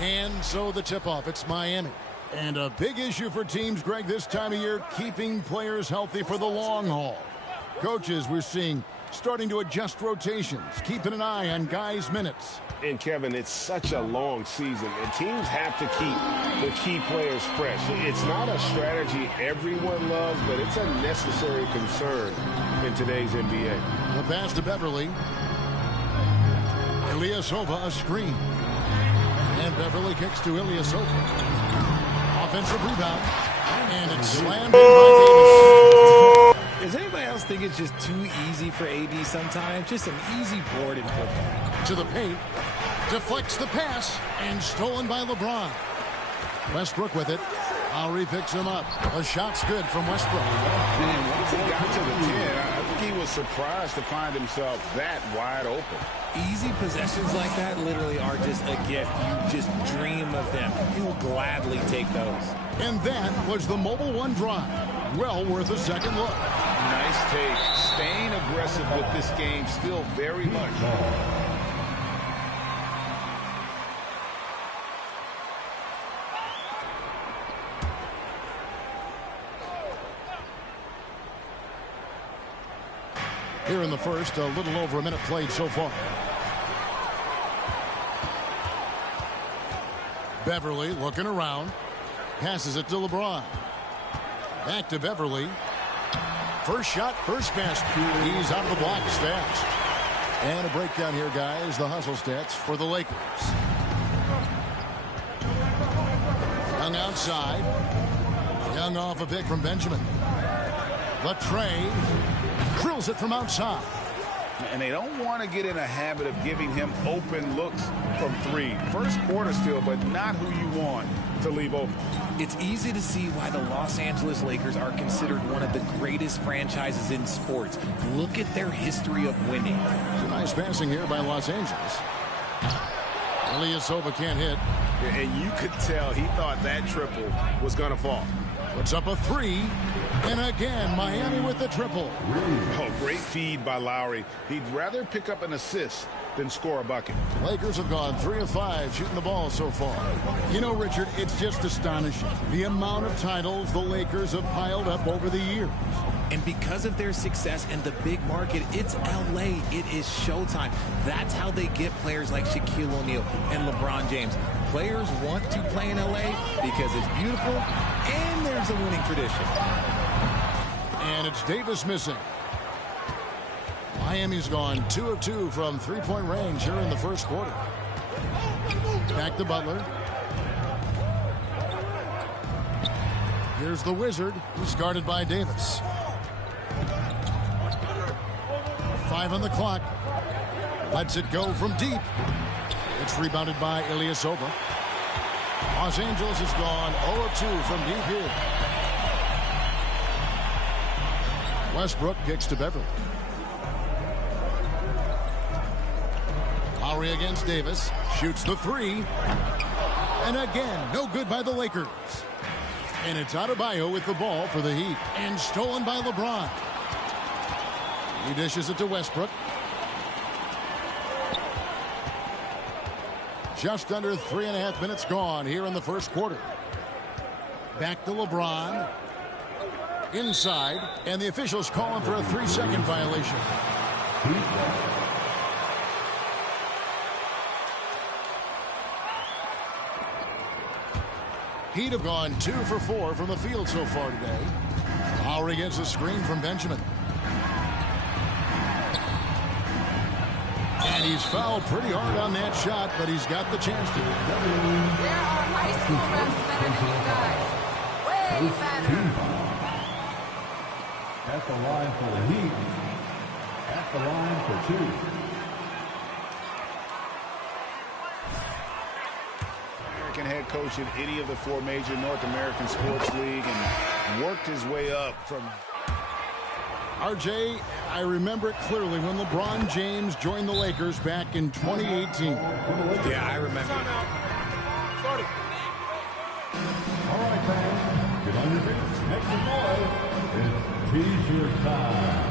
And so the tip-off, it's Miami. And a big issue for teams, Greg, this time of year, keeping players healthy for the long haul. Coaches, we're seeing, starting to adjust rotations, keeping an eye on guys' minutes. And, Kevin, it's such a long season, and teams have to keep the key players fresh. It's not a strategy everyone loves, but it's a necessary concern in today's NBA. The pass to Beverly. Ilyasova, a screen. And Beverly kicks to Ilyasova. Offensive rebound. And it's slammed in by Davis. Does anybody else think it's just too easy for AD sometimes? Just an easy board in football. To the paint. Deflects the pass. And stolen by LeBron. Westbrook with it. Lowry picks him up. A shot's good from Westbrook. Man, once he got to the 10, I think he was surprised to find himself that wide open. Easy possessions like that literally are just a gift. You just dream of them. He'll gladly take those. And that was the Mobile One drive. Well worth a second look. Nice take. Staying aggressive with this game still very much. Here in the first, a little over a minute played so far. Beverly looking around. Passes it to LeBron. Back to Beverly. First shot, first pass. He's out of the blocks fast. And a breakdown here, guys. The hustle stats for the Lakers. Young outside. Young off a pick from Benjamin. Latrey drills it from outside. And they don't want to get in a habit of giving him open looks from three. First quarter still, but not who you want to leave open. It's easy to see why the Los Angeles Lakers are considered one of the greatest franchises in sports. Look at their history of winning. It's a nice passing here by Los Angeles. Ilyasova can't hit. And you could tell he thought that triple was going to fall. Puts up a three. And again, Miami with the triple. Oh, great feed by Lowry. He'd rather pick up an assist than score a bucket. The Lakers have gone 3 of 5 shooting the ball so far. You know, Richard, it's just astonishing the amount of titles the Lakers have piled up over the years. And because of their success and the big market, it's LA. It is showtime. That's how they get players like Shaquille O'Neal and LeBron James. Players want to play in LA because it's beautiful and there's a winning tradition. And it's Davis missing. Miami's gone 2 of 2 from three-point range here in the first quarter. Back to Butler. Here's the Wizard, who's guarded by Davis. 5 on the clock. Lets it go from deep. It's rebounded by Ilyasova. Los Angeles has gone 0 of 2 from deep here. Westbrook kicks to Beverly. Lowry against Davis. Shoots the three. And again, no good by the Lakers. And it's Adebayo with the ball for the Heat. And stolen by LeBron. He dishes it to Westbrook. Just under 3.5 minutes gone here in the first quarter. Back to LeBron. Inside. And the officials calling for a 3-second violation. Heat have gone 2 for 4 from the field so far today. Lowry gets a screen from Benjamin. And he's fouled pretty hard on that shot, but he's got the chance to. There are high school refs better than you guys. Way better. At the line for the Heat. At the line for 2. American head coach in any of the 4 major North American sports league and worked his way up from. RJ, I remember it clearly when LeBron James joined the Lakers back in 2018. Yeah, I remember. All right, fans, get on your feet. Make some noise. It's T-shirt time.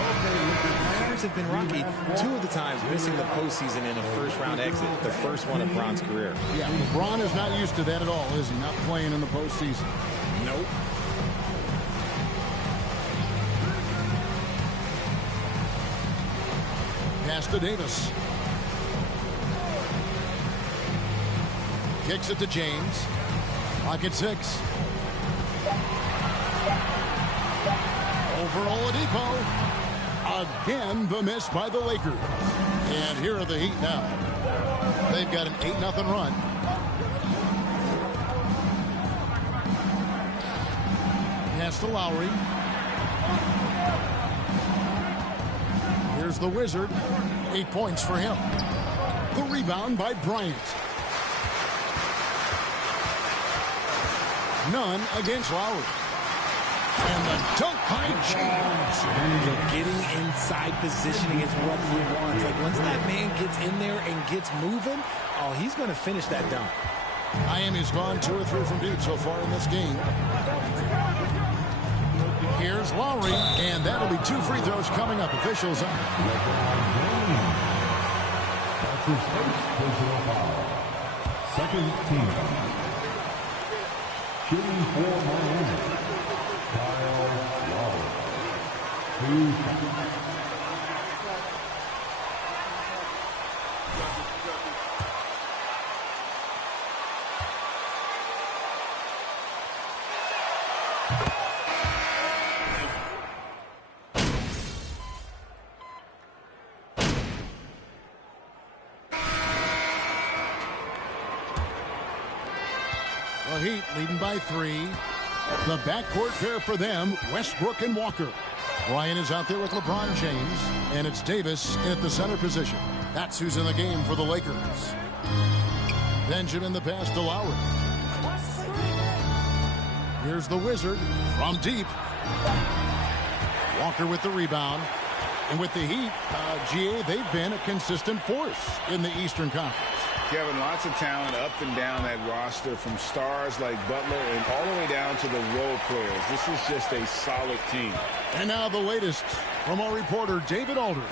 Okay, times have been rocky. 2 of the times missing the postseason in a first-round exit. The first one of Bron's career. Yeah, LeBron is not used to that at all, is he? Not playing in the postseason. Nope. Pass to Davis. Kicks it to James. Pocket 6. Over Oladipo. Again, the miss by the Lakers. And here are the Heat now. They've got an 8-0 run. Pass to Lowry. Here's the Wizard. 8 points for him. The rebound by Bryant. None against Lowry. And the dunk by James. Getting inside positioning is what he wants. Like once that man gets in there and gets moving, oh, he's going to finish that dunk. Miami's gone 2 or 3 from deep so far in this game. Here's Lowry, and that'll be 2 free throws coming up. Officials on. That's his first personal foul. Second team. Shooting for Miami, Kyle Lowry. 2 seconds. The Heat leading by 3. The backcourt pair for them, Westbrook and Walker. Bryant is out there with LeBron James, and it's Davis at the center position. That's who's in the game for the Lakers. Benjamin the pass to Lowry. Here's the Wizard from deep. Walker with the rebound. And with the Heat, GA, they've been a consistent force in the Eastern Conference. Kevin, lots of talent up and down that roster, from stars like Butler and all the way down to the role players. This is just a solid team. And now the latest from our reporter, David Aldridge.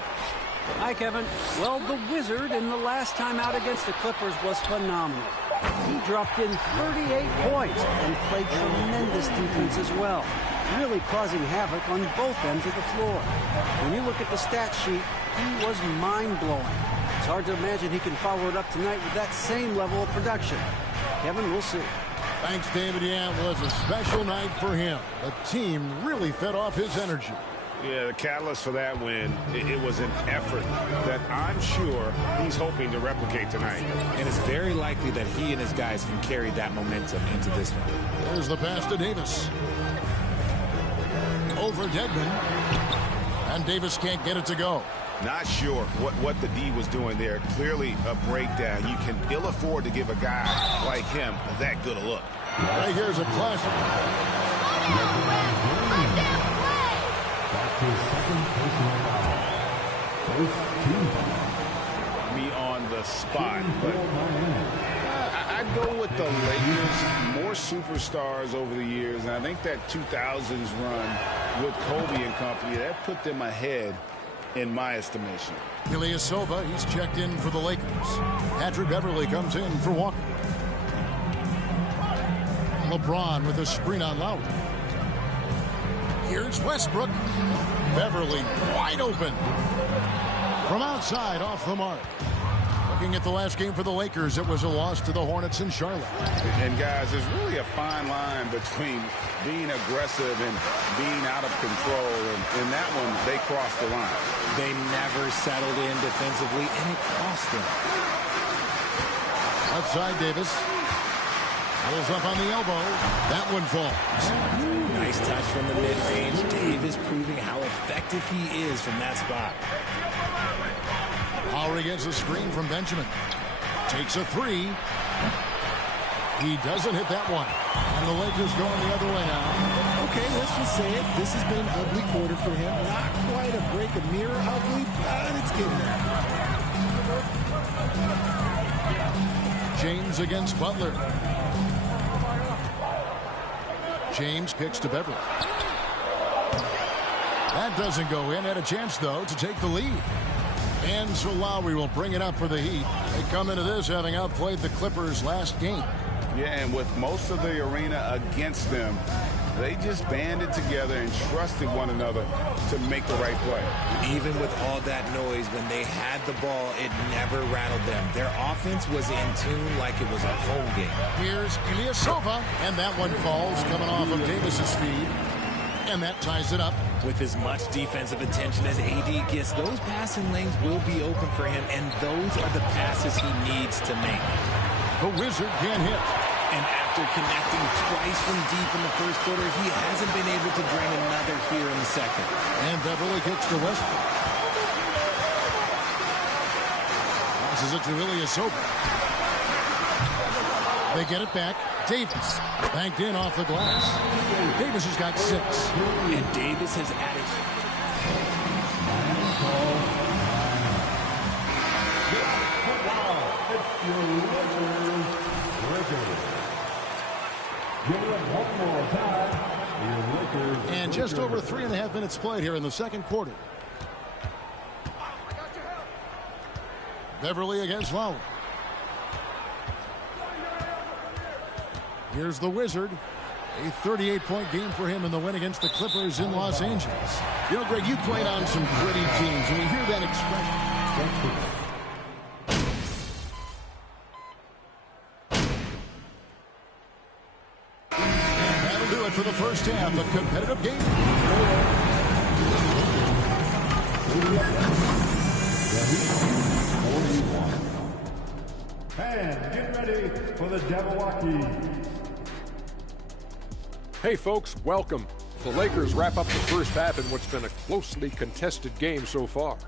Hi, Kevin. Well, the Wizard in the last time out against the Clippers was phenomenal. He dropped in 38 points and played tremendous defense as well, really causing havoc on both ends of the floor. When you look at the stat sheet, he was mind-blowing. It's hard to imagine he can follow it up tonight with that same level of production. Kevin, we'll see. Thanks, David. Yeah, it was a special night for him. The team really fed off his energy. Yeah, the catalyst for that win, it was an effort that I'm sure he's hoping to replicate tonight. And it's very likely that he and his guys can carry that momentum into this one. There's the pass to Davis. Over Dedmon. And Davis can't get it to go. Not sure what the D was doing there. Clearly a breakdown. You can ill afford to give a guy like him that good a look. Right here's a classic. That's his second personal foul. First team foul. Me on the spot, but I'd go with the Lakers. More superstars over the years, and I think that 2000s run with Kobe and company, that put them ahead in my estimation. Ilyasova, he's checked in for the Lakers. Patrick Beverly comes in for Walker. LeBron with a screen on Lowry. Here's Westbrook. Beverly wide open. From outside, off the mark. Looking at the last game for the Lakers, it was a loss to the Hornets in Charlotte. And guys, there's really a fine line between being aggressive and being out of control. And in that one, they crossed the line. They never settled in defensively, and it cost them. Outside Davis. Pulls up on the elbow. That one falls. Nice touch from the mid-range. Davis proving how effective he is from that spot. Lowry gets a screen from Benjamin. Takes a 3. He doesn't hit that one. And the Lakers going the other way now. Okay, let's just say it. This has been an ugly quarter for him. Not quite a break a mirror ugly, but it's getting there. James against Butler. James kicks to Beverly. That doesn't go in. Had a chance, though, to take the lead. And so Lowry will bring it up for the Heat. They come into this having outplayed the Clippers last game. Yeah, and with most of the arena against them, they just banded together and trusted one another to make the right play. Even with all that noise, when they had the ball, it never rattled them. Their offense was in tune like it was a home game. Here's Ilyasova, and that one falls coming off of Davis's feed. And that ties it up. With as much defensive attention as AD gets, those passing lanes will be open for him, and those are the passes he needs to make. The Wizard can't hit. And after connecting twice from deep in the first quarter, he hasn't been able to drain another here in the second. And Beverly kicks to Westbrook. Passes it to Ilyasova. They get it back. Davis banked in off the glass. Davis has got 6. And Davis has added. And just over 3.5 minutes played here in the second quarter. Beverly against Lowry. Here's the Wizard. A 38-point game for him in the win against the Clippers in Los Angeles. You know, Greg, you played on some gritty teams, and you hear that expression. And that'll do it for the first half. A competitive game. And get ready for the Jabberwocky. Hey folks, welcome. The Lakers wrap up the first half in what's been a closely contested game so far.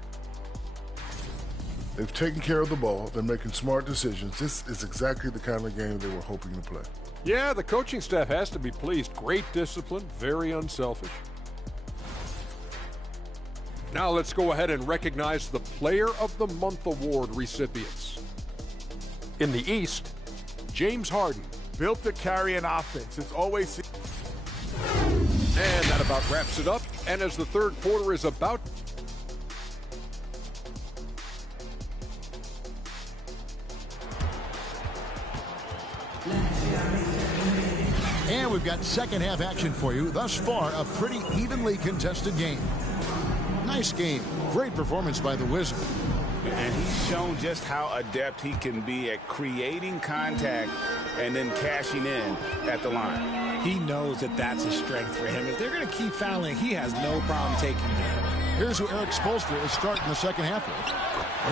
They've taken care of the ball. They're making smart decisions. This is exactly the kind of game they were hoping to play. Yeah, the coaching staff has to be pleased. Great discipline, very unselfish. Now let's go ahead and recognize the Player of the Month award recipients. In the East, James Harden. Built to carry an offense. It's always... And that about wraps it up. And as the third quarter is about... And we've got second half action for you. Thus far, a pretty evenly contested game. Nice game. Great performance by the Wizard. And he's shown just how adept he can be at creating contact and then cashing in at the line. He knows that that's a strength for him. If they're going to keep fouling, he has no problem taking that. Here's who Eric Spoelstra is starting the second half with.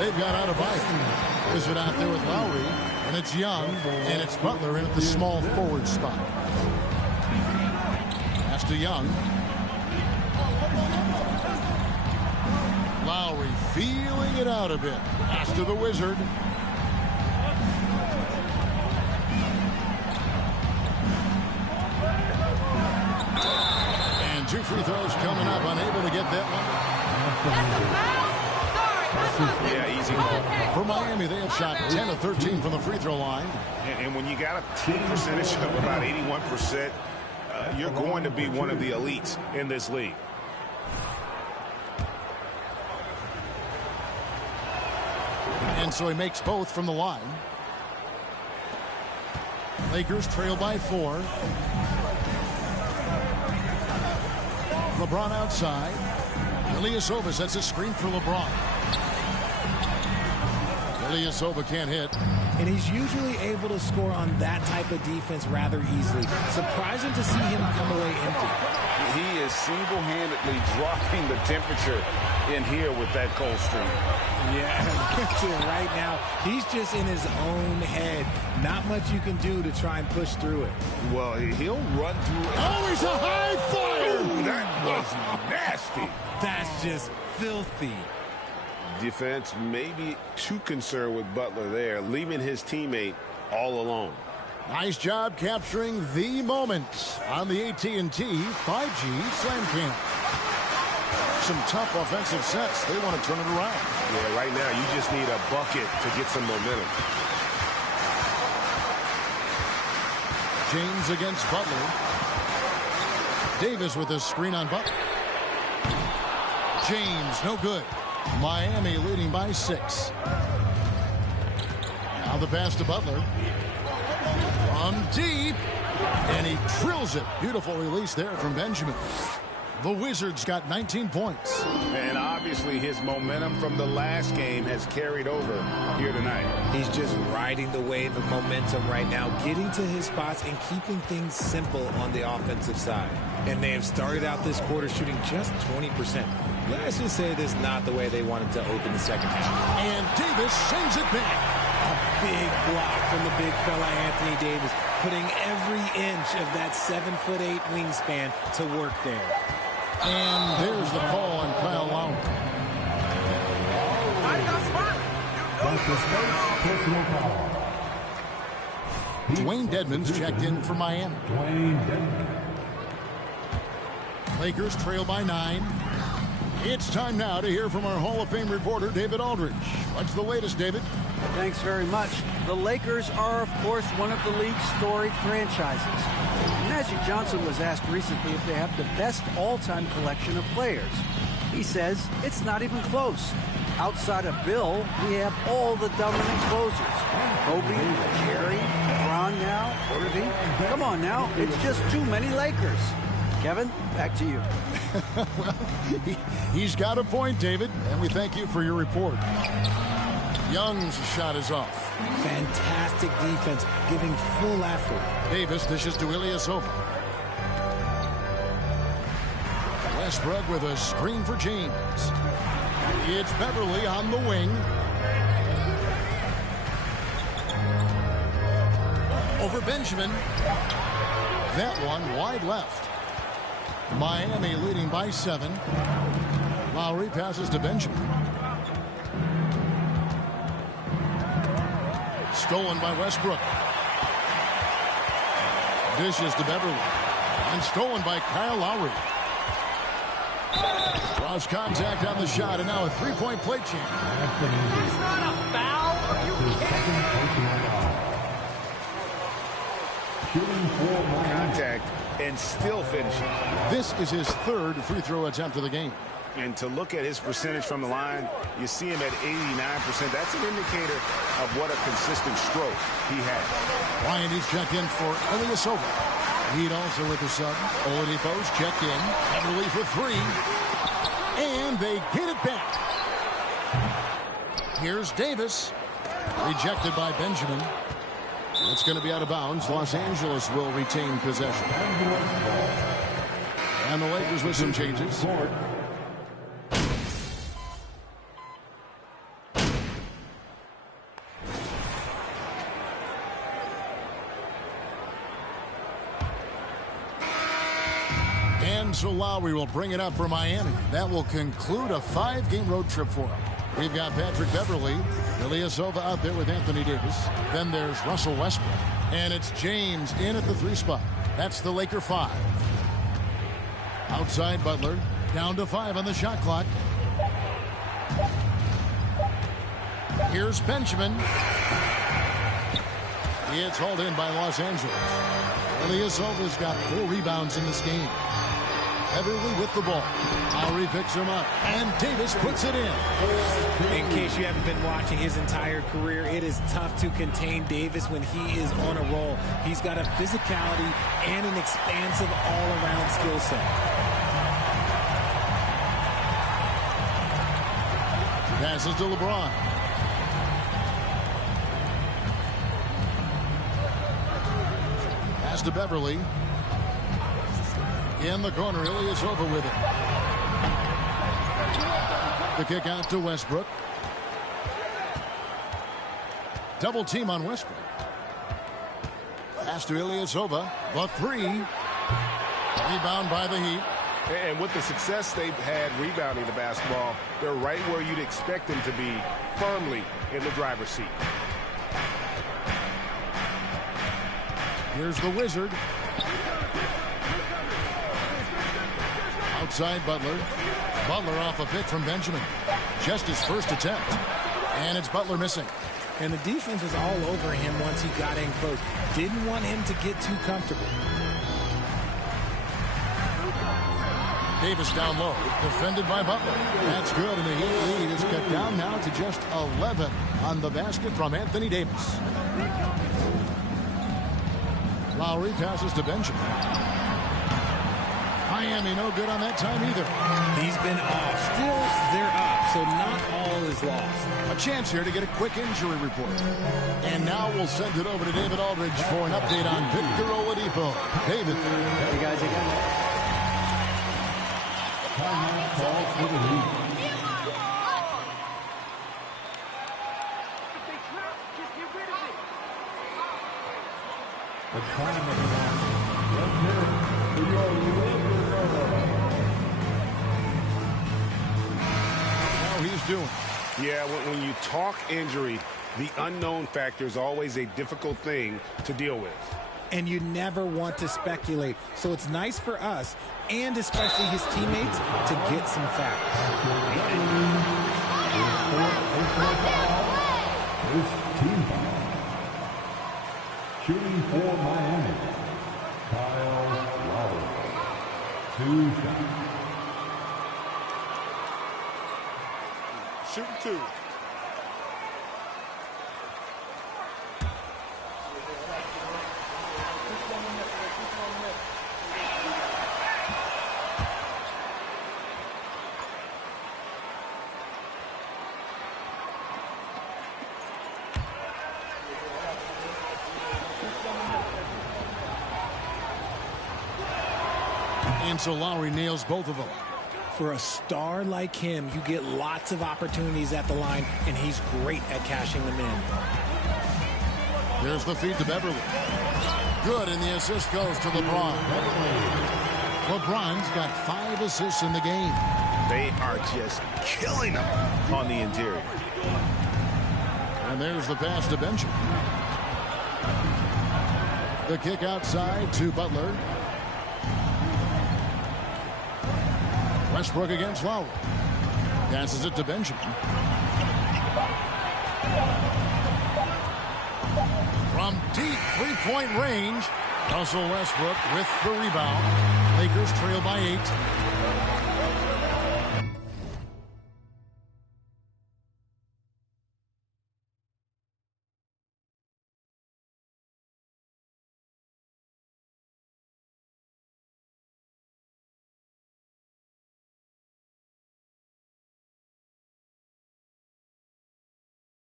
They've got out of Biden. Wizard out there with Lowry, and it's Young, and it's Butler in at the small forward spot. Pass to Young. Lowry feeling it out a bit. Pass to the Wizard. And 2 free throws coming up, unable to get that one. Yeah, easy call. For Miami, they have shot 10 of 13 from the free throw line. And when you got a team percentage of about 81%, you're going to be one of the elites in this league. And so he makes both from the line. Lakers trail by 4. LeBron outside. Ilyasova sets a screen for LeBron. Ilyasova can't hit. And he's usually able to score on that type of defense rather easily. Surprising to see him come away empty. He is single-handedly dropping the temperature in here with that cold streak. Yeah, right now, he's just in his own head. Not much you can do to try and push through it. Well, he'll run through it. Oh, he's a high flyer! Ooh, that was nasty. That's just filthy. Defense may be too concerned with Butler there, leaving his teammate all alone. Nice job capturing the moments on the AT&T 5G Slam Cam. Some tough offensive sets. They want to turn it around. Yeah, right now you just need a bucket to get some momentum. James against Butler. Davis with a screen on Butler. James, no good. Miami leading by 6. Now the pass to Butler. From deep. And he drills it. Beautiful release there from Benjamin. The Wizards got 19 points. And obviously his momentum from the last game has carried over here tonight. He's just riding the wave of momentum right now, getting to his spots and keeping things simple on the offensive side. And they have started out this quarter shooting just 20%. Let's just say this is not the way they wanted to open the second half. And Davis sends it back. A big block from the big fella Anthony Davis, putting every inch of that 7'8" wingspan to work there. And there's the call on Kyle Lowry. Dwayne Dedmon's checked in for Miami. Lakers trail by 9. It's time now to hear from our Hall of Fame reporter, David Aldridge. What's the latest, David? Thanks very much. The Lakers are, of course, one of the league's storied franchises. Magic Johnson was asked recently if they have the best all-time collection of players. He says it's not even close. Outside of Bill, we have all the dominant closers. Kobe, Jerry, LeBron now, Irving. Come on now, it's just too many Lakers. Kevin, back to you. Well, he's got a point, David, and we thank you for your report. Young's shot is off. Fantastic defense, giving full effort. Davis dishes to Ilyasova. Westbrook with a screen for James. It's Beverly on the wing. Over Benjamin. That one wide left. Miami leading by 7. Lowry passes to Benjamin. Stolen by Westbrook. Dishes to Beverly. And stolen by Kyle Lowry. Draws contact on the shot, and now a three-point play chance. That's not a foul. Are you kidding me? Contact and still finishing. This is his 3rd free throw attempt of the game. And to look at his percentage from the line, you see him at 89%. That's an indicator of what a consistent stroke he has. Ryan is checked in for Ilyasova. Heat also with the sub. Oladipo's checked in. Beverly for 3. And they get it back. Here's Davis. Rejected by Benjamin. It's going to be out of bounds. Los Angeles will retain possession. And the Lakers with some changes. And so Lowry will bring it up for Miami. That will conclude a 5-game road trip for him. We've got Patrick Beverly, Ilyasova out there with Anthony Davis. Then there's Russell Westbrook. And it's James in at the 3 spot. That's the Laker 5. Outside Butler. Down to 5 on the shot clock. Here's Benjamin. It's hauled in by Los Angeles. Ilyasova's got 4 rebounds in this game. Beverly with the ball. Lowry picks him up. And Davis puts it in. In case you haven't been watching his entire career, it is tough to contain Davis when he is on a roll. He's got a physicality and an expansive all-around skill set. Passes to LeBron. Pass to Beverly. In the corner, Ilyasova with it. The kick out to Westbrook. Double team on Westbrook. Pass to Ilyasova. The 3. Rebound by the Heat. And with the success they've had rebounding the basketball, they're right where you'd expect them to be, firmly in the driver's seat. Here's the Wizard. Outside Butler. Butler off a pick from Benjamin. Just his first attempt. And it's Butler missing. And the defense was all over him once he got in close. Didn't want him to get too comfortable. Davis down low, defended by Butler. That's good, and the Heat lead is cut down now to just 11 on the basket from Anthony Davis. Lowry passes to Benjamin. Miami no good on that time either. He's been off. Still, they're up, so not all is lost. A chance here to get a quick injury report. And now we'll send it over to David Aldridge for an update on Victor Oladipo. David. Hey, guys, again. Timeout called for the Heat. The time of the match. Let's hear it for your How he's doing. Yeah, when you talk injury, the unknown factor is always a difficult thing to deal with. And you never want to speculate. So it's nice for us, and especially his teammates, to get some facts. First team foul. Shooting for Miami, Kyle Lowry. 2 shots. Shooting 2. And so Lowry nails both of them. For a star like him, you get lots of opportunities at the line, and he's great at cashing them in. There's the feed to Beverly. Good, and the assist goes to LeBron. LeBron's got 5 assists in the game. They are just killing them on the interior. And there's the pass to Benjamin. The kick outside to Butler. Westbrook against Lowry. Passes it to Benjamin. From deep three-point range, Russell Westbrook with the rebound. Lakers trail by 8.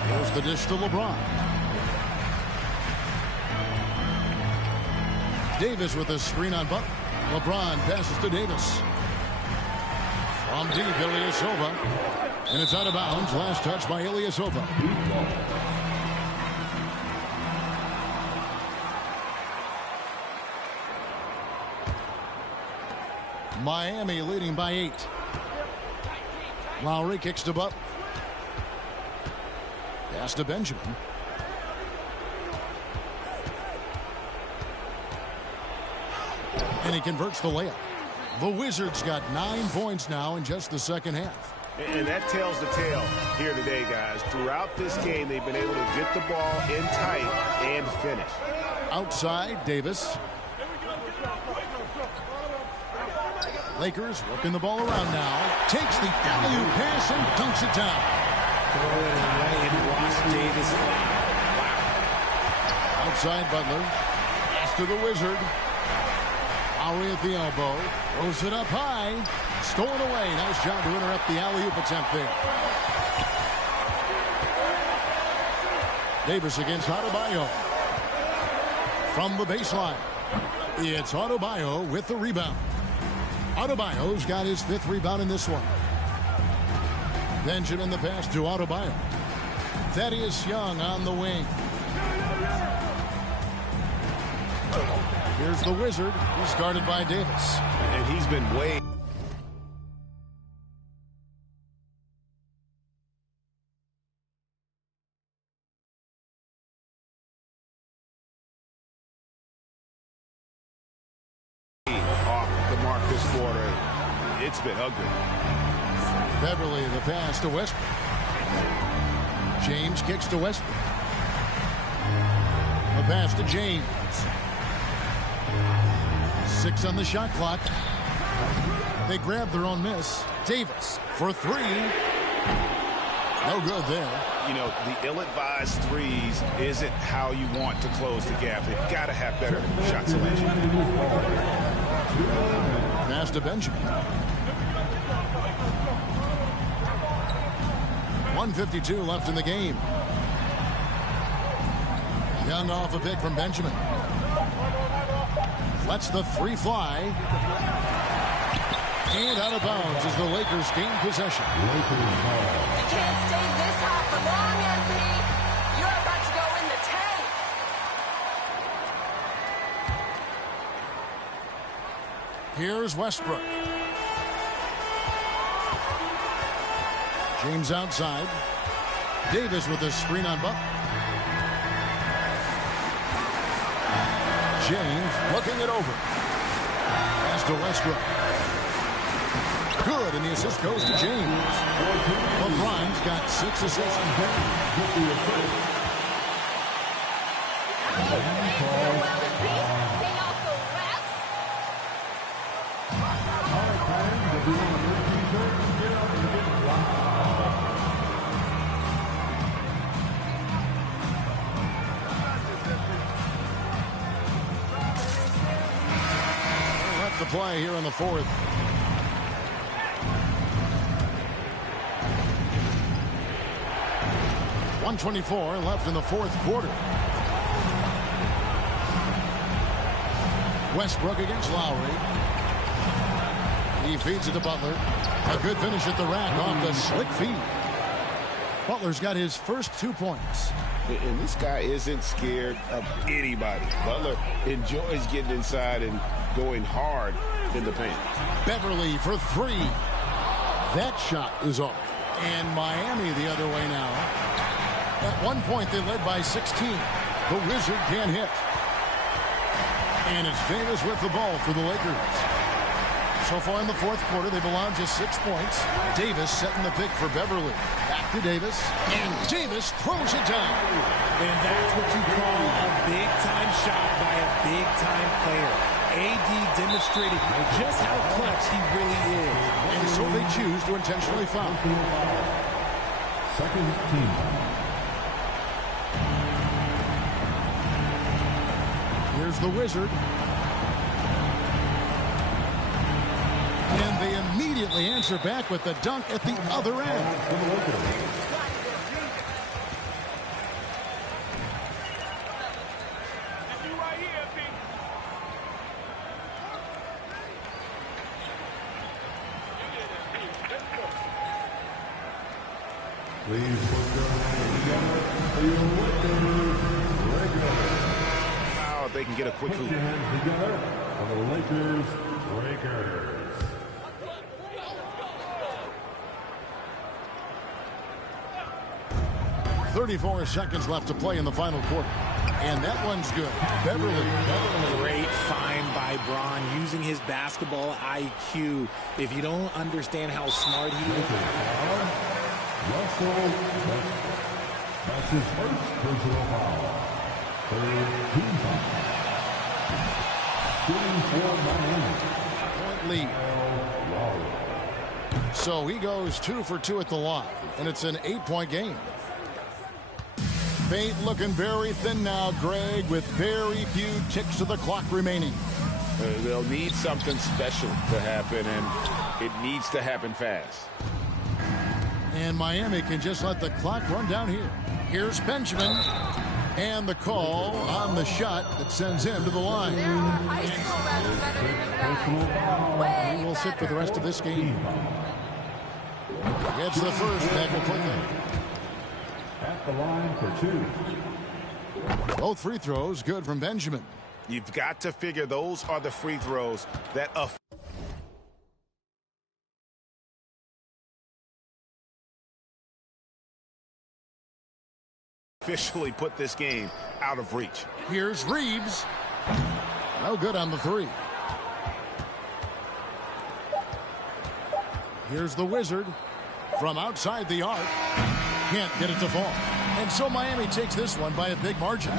Here's the dish to LeBron. Davis with a screen on Butler. LeBron passes to Davis. From deep, Ilyasova. And it's out of bounds. Last touch by Ilyasova. Miami leading by 8. Lowry kicks to Butler. Pass to Benjamin. And he converts the layup. The Wizards got 9 points now in just the second half. And that tells the tale here today, guys. Throughout this game, they've been able to get the ball in tight and finish. Outside, Davis. Lakers working the ball around now. Takes the alley-oop pass and dunks it down. Throw it away and Ross Davis. Wow. Outside Butler. Pass to the Wizard. Lowry at the elbow. Throws it up high. Stolen away. Nice job to interrupt the alley-oop attempt there. Davis against Adebayo. From the baseline. It's Adebayo with the rebound. Adebayo's got his 5th rebound in this one. Benjamin the pass to Adebayo. Thaddeus Young on the wing. Here's the Wizard. He's guarded by Davis. And he's been way... off the mark this quarter. It's been ugly. Beverly the pass to Westbrook. James kicks to Westbrook. The pass to James. 6 on the shot clock. They grab their own miss. Davis for three. No good there. You know, the ill-advised threes isn't how you want to close the gap. They've got to have better shot selection. Pass to Benjamin. 1:52 left in the game. Young off a pick from Benjamin. Lets the three fly. And out of bounds as the Lakers gain possession. You can't stay this hot for long, Anthony. You're about to go in the tank. Here's Westbrook. James outside. Davis with a screen on Buck. James looking it over. Pass to Westbrook. Good, and the assist goes to James. LeBron's got 6 assists. Left the play here in the fourth. .124 left in the fourth quarter. Westbrook against Lowry. He feeds it to Butler. A good finish at the rack off the slick feed. Butler's got his first 2 points. And this guy isn't scared of anybody. Butler enjoys getting inside and going hard in the paint. Beverly for three. That shot is off. And Miami the other way now. At one point, they led by 16. The Wizard can't hit. And it's Davis with the ball for the Lakers. So far in the fourth quarter, they've allowed just 6 points. Davis setting the pick for Beverly. Back to Davis. And Davis throws it down. And that's what you call a big-time shot by a big-time player. AD demonstrated just how clutch he really is. And so they choose to intentionally foul. Second team. Here's the Wizard. And they immediately answer back with the dunk at the other end. Please put your hands together for your Lakers. Wow, they can get a quick Put hoop. your hands together for the Lakers. 34 seconds left to play in the final quarter. And that one's good. Beverly. Great find by Bron using his basketball IQ. If you don't understand how smart he is. Russell Westbrook. That's his first personal foul. Third team foul. Shooting for Miami. Point lead. So he goes 2 for 2 at the line. And it's an 8-point game. Paint looking very thin now, Greg, with very few ticks of the clock remaining. They'll need something special to happen, and it needs to happen fast. And Miami can just let the clock run down here. Here's Benjamin. And the call on the shot that sends him to the line. There are high school refs better than you guys. Way He will sit for the rest of this game. Gets the first, that will put them at the line for 2. Both free throws good from Benjamin. You've got to figure those are the free throws that officially put this game out of reach. Here's Reeves. No good on the three. Here's the Wizard from outside the arc. Can't get it to fall. And so Miami takes this one by a big margin.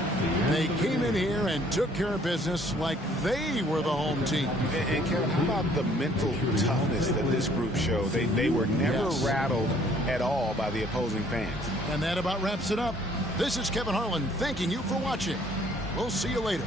They came in here and took care of business like they were the home team. And Kevin, how about the mental toughness that this group showed? They were never rattled at all by the opposing fans. And that about wraps it up. This is Kevin Harlan thanking you for watching. We'll see you later.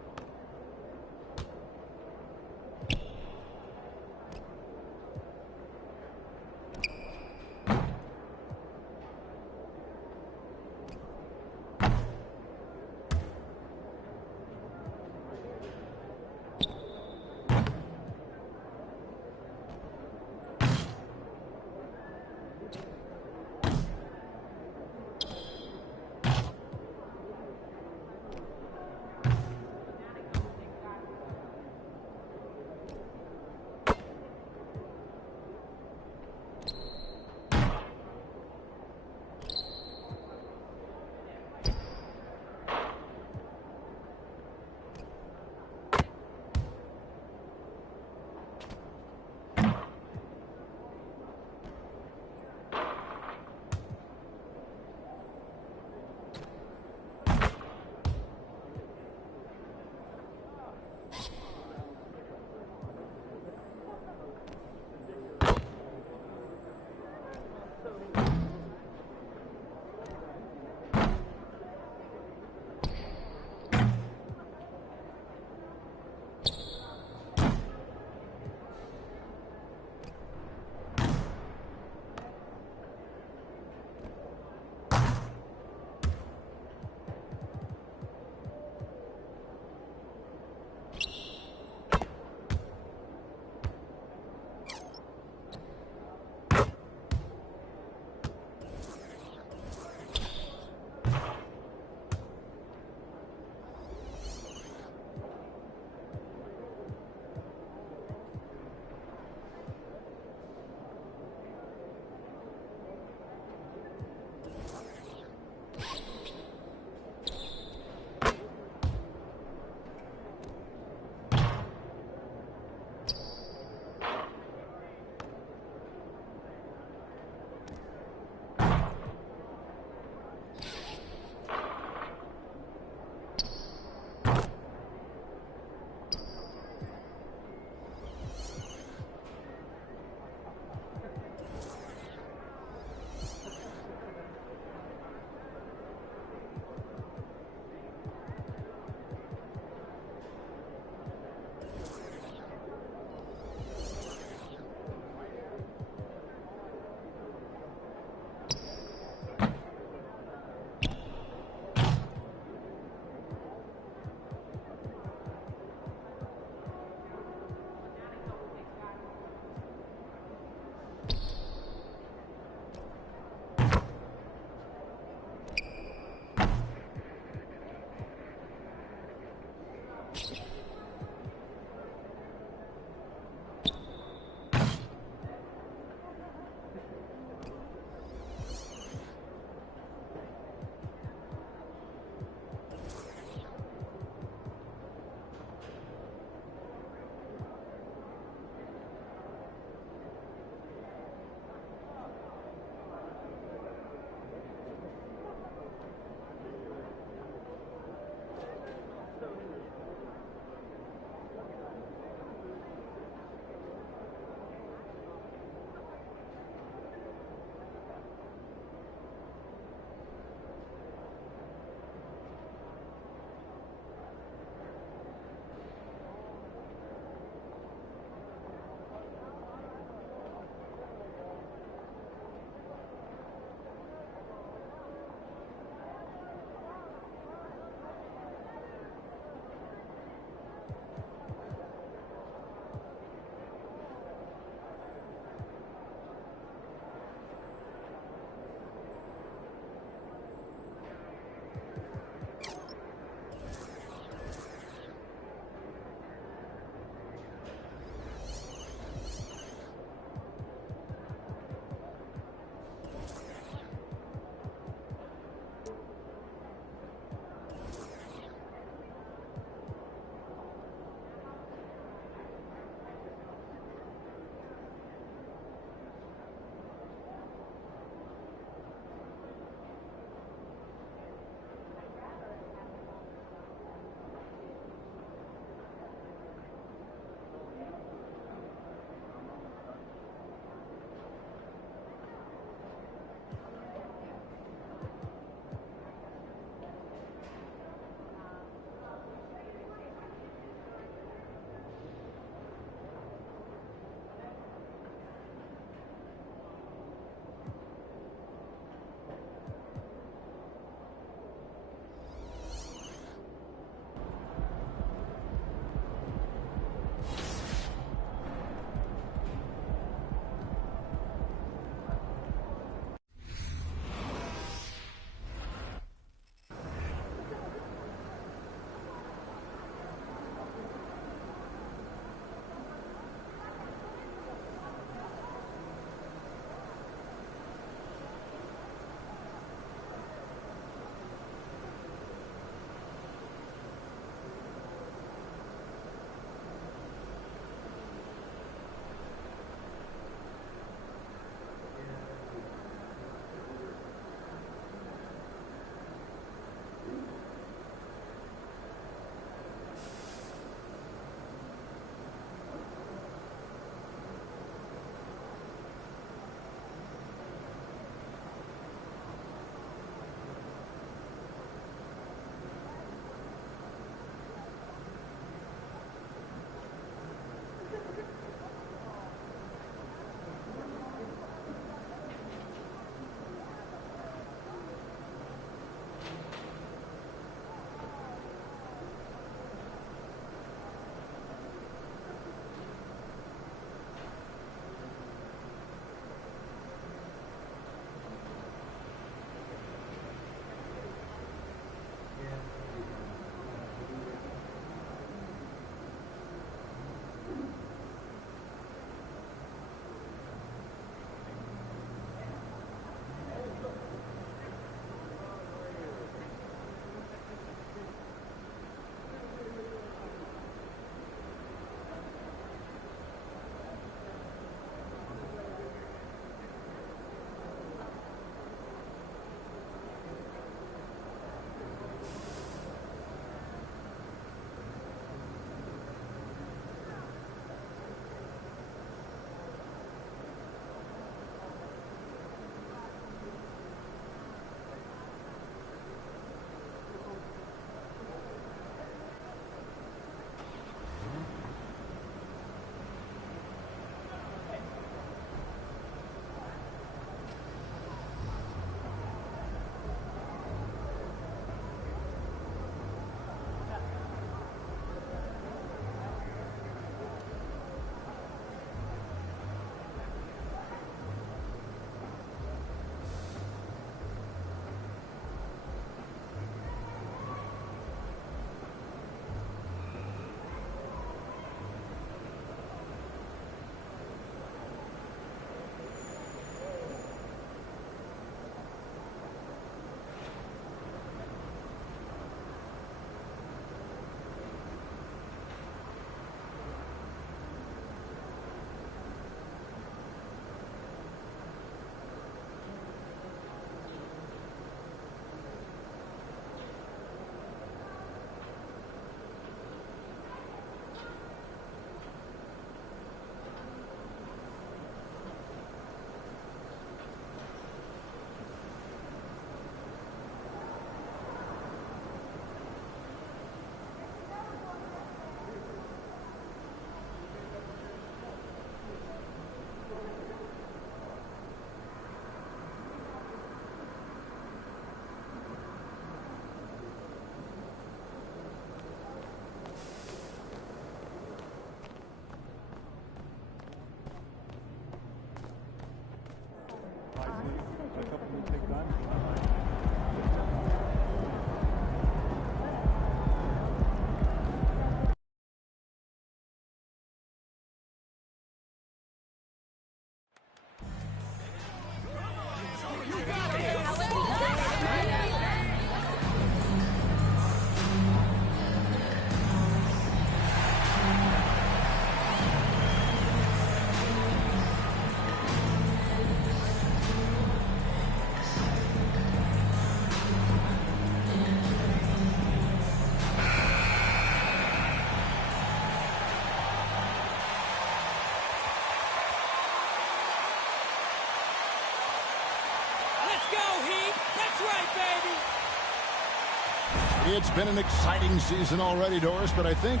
It's been an exciting season already, Doris, but I think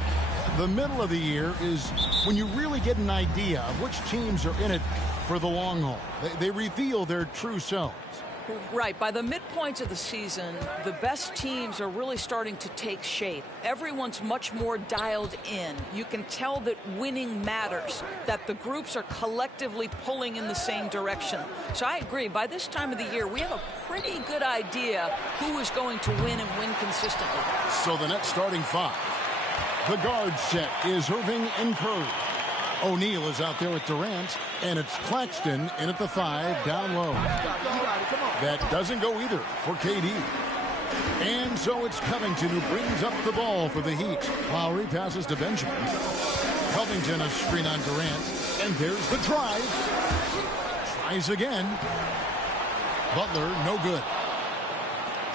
the middle of the year is when you really get an idea of which teams are in it for the long haul. They reveal their true selves. Right. By the midpoint of the season, the best teams are really starting to take shape. Everyone's much more dialed in. You can tell that winning matters, that the groups are collectively pulling in the same direction. So I agree. By this time of the year, we have a pretty good idea who is going to win and win consistently. So the Nets starting five. The guard set is Irving and Curry. O'Neal is out there with Durant, and it's Claxton in at the 5 down low. That doesn't go either for KD. And so it's Covington who brings up the ball for the Heat. Lowry passes to Benjamin. Covington a screen on Durant, and there's the drive. Tries again. Butler, no good.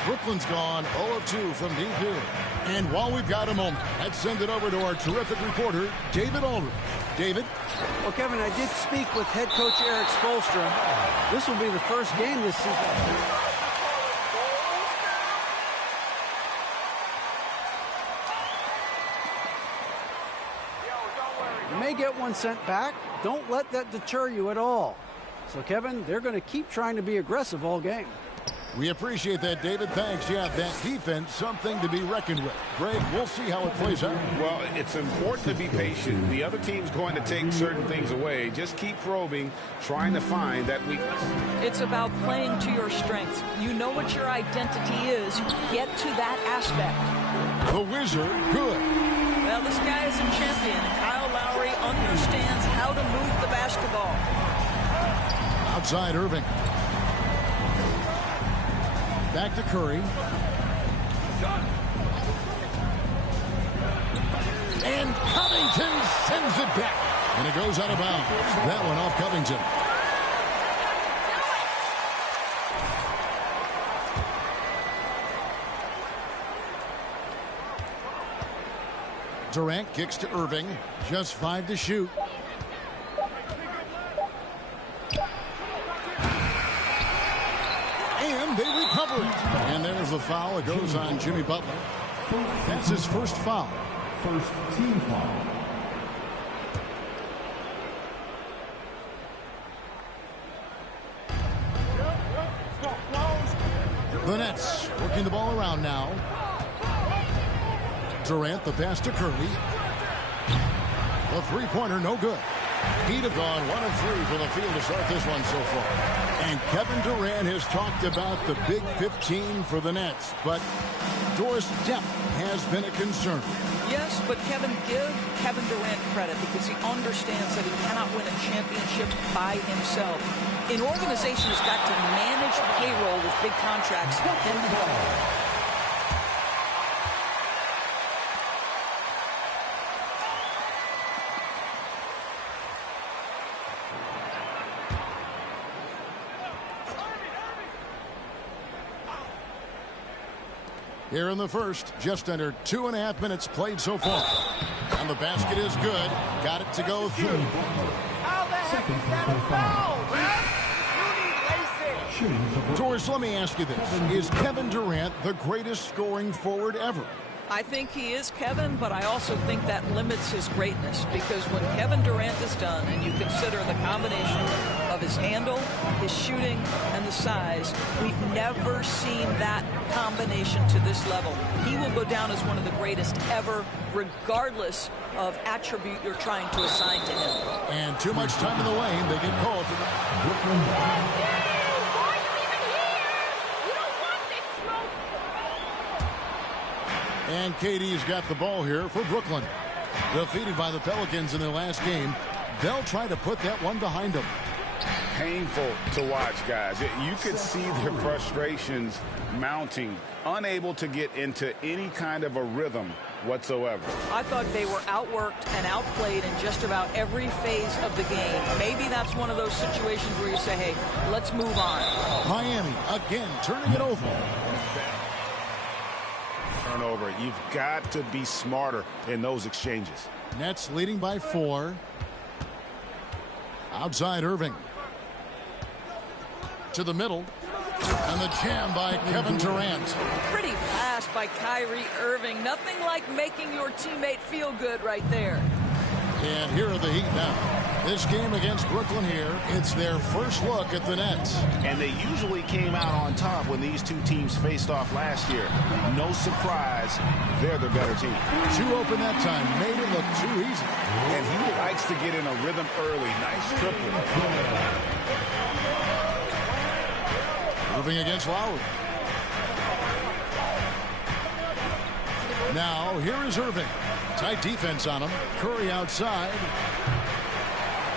Brooklyn's gone 0 of 2 from deep here. And while we've got a moment, let's send it over to our terrific reporter, David Aldridge. David? Well, Kevin, I did speak with head coach Eric Spoelstra. This will be the first game this season. You may get one sent back. Don't let that deter you at all. So, Kevin, they're going to keep trying to be aggressive all game. We appreciate that, David. Thanks. Yeah, that defense, something to be reckoned with. Greg, we'll see how it plays out. Well, it's important to be patient. The other team's going to take certain things away. Just keep probing, trying to find that weakness. It's about playing to your strengths. You know what your identity is. Get to that aspect. The Wizard, good. Well, this guy is a champion. Kyle Lowry understands how to move the basketball. Outside Irving. Back to Curry. And Covington sends it back. And it goes out of bounds. That one off Covington. Durant kicks to Irving. Just 5 to shoot. And they recover it. And there's the foul. It goes on Jimmy Butler. That's his first foul. First team foul. The Nets working the ball around now. Durant, the pass to Curry. The three-pointer, no good. He'd have gone 1 of 3 for the field to start this one so far. And Kevin Durant has talked about the Big 15 for the Nets, but Doris, depth has been a concern. Yes, but Kevin, give Kevin Durant credit because he understands that he cannot win a championship by himself. An organization has got to manage payroll with big contracts. Here in the first, just under 2.5 minutes played so far. And the basket is good. Got it to go through. How the heck is that a foul, man? You need laces. Doris, let me ask you this. Is Kevin Durant the greatest scoring forward ever? I think he is, Kevin, but I also think that limits his greatness because when Kevin Durant is done and you consider the combination of his handle, his shooting, and the size, we've never seen that combination to this level. He will go down as one of the greatest ever, regardless of attribute you're trying to assign to him. And too much time in the lane, they get called. And KD's got the ball here for Brooklyn. Defeated by the Pelicans in their last game, they'll try to put that one behind them. Painful to watch, guys. You could see their frustrations mounting, unable to get into any kind of a rhythm whatsoever. I thought they were outworked and outplayed in just about every phase of the game. Maybe that's one of those situations where you say, hey, let's move on. Miami again turning it over. Turnover. You've got to be smarter in those exchanges. Nets leading by 4. Outside Irving. To the middle. And the jam by Kevin Durant. Pretty pass by Kyrie Irving. Nothing like making your teammate feel good right there. And here are the Heat now. This game against Brooklyn here, it's their first look at the Nets. And they usually came out on top when these two teams faced off last year. No surprise, they're the better team. Too open that time, made it look too easy. And he likes to get in a rhythm early. Nice triple. Moving against Lowry. Now, here is Irving. Tight defense on him. Curry outside.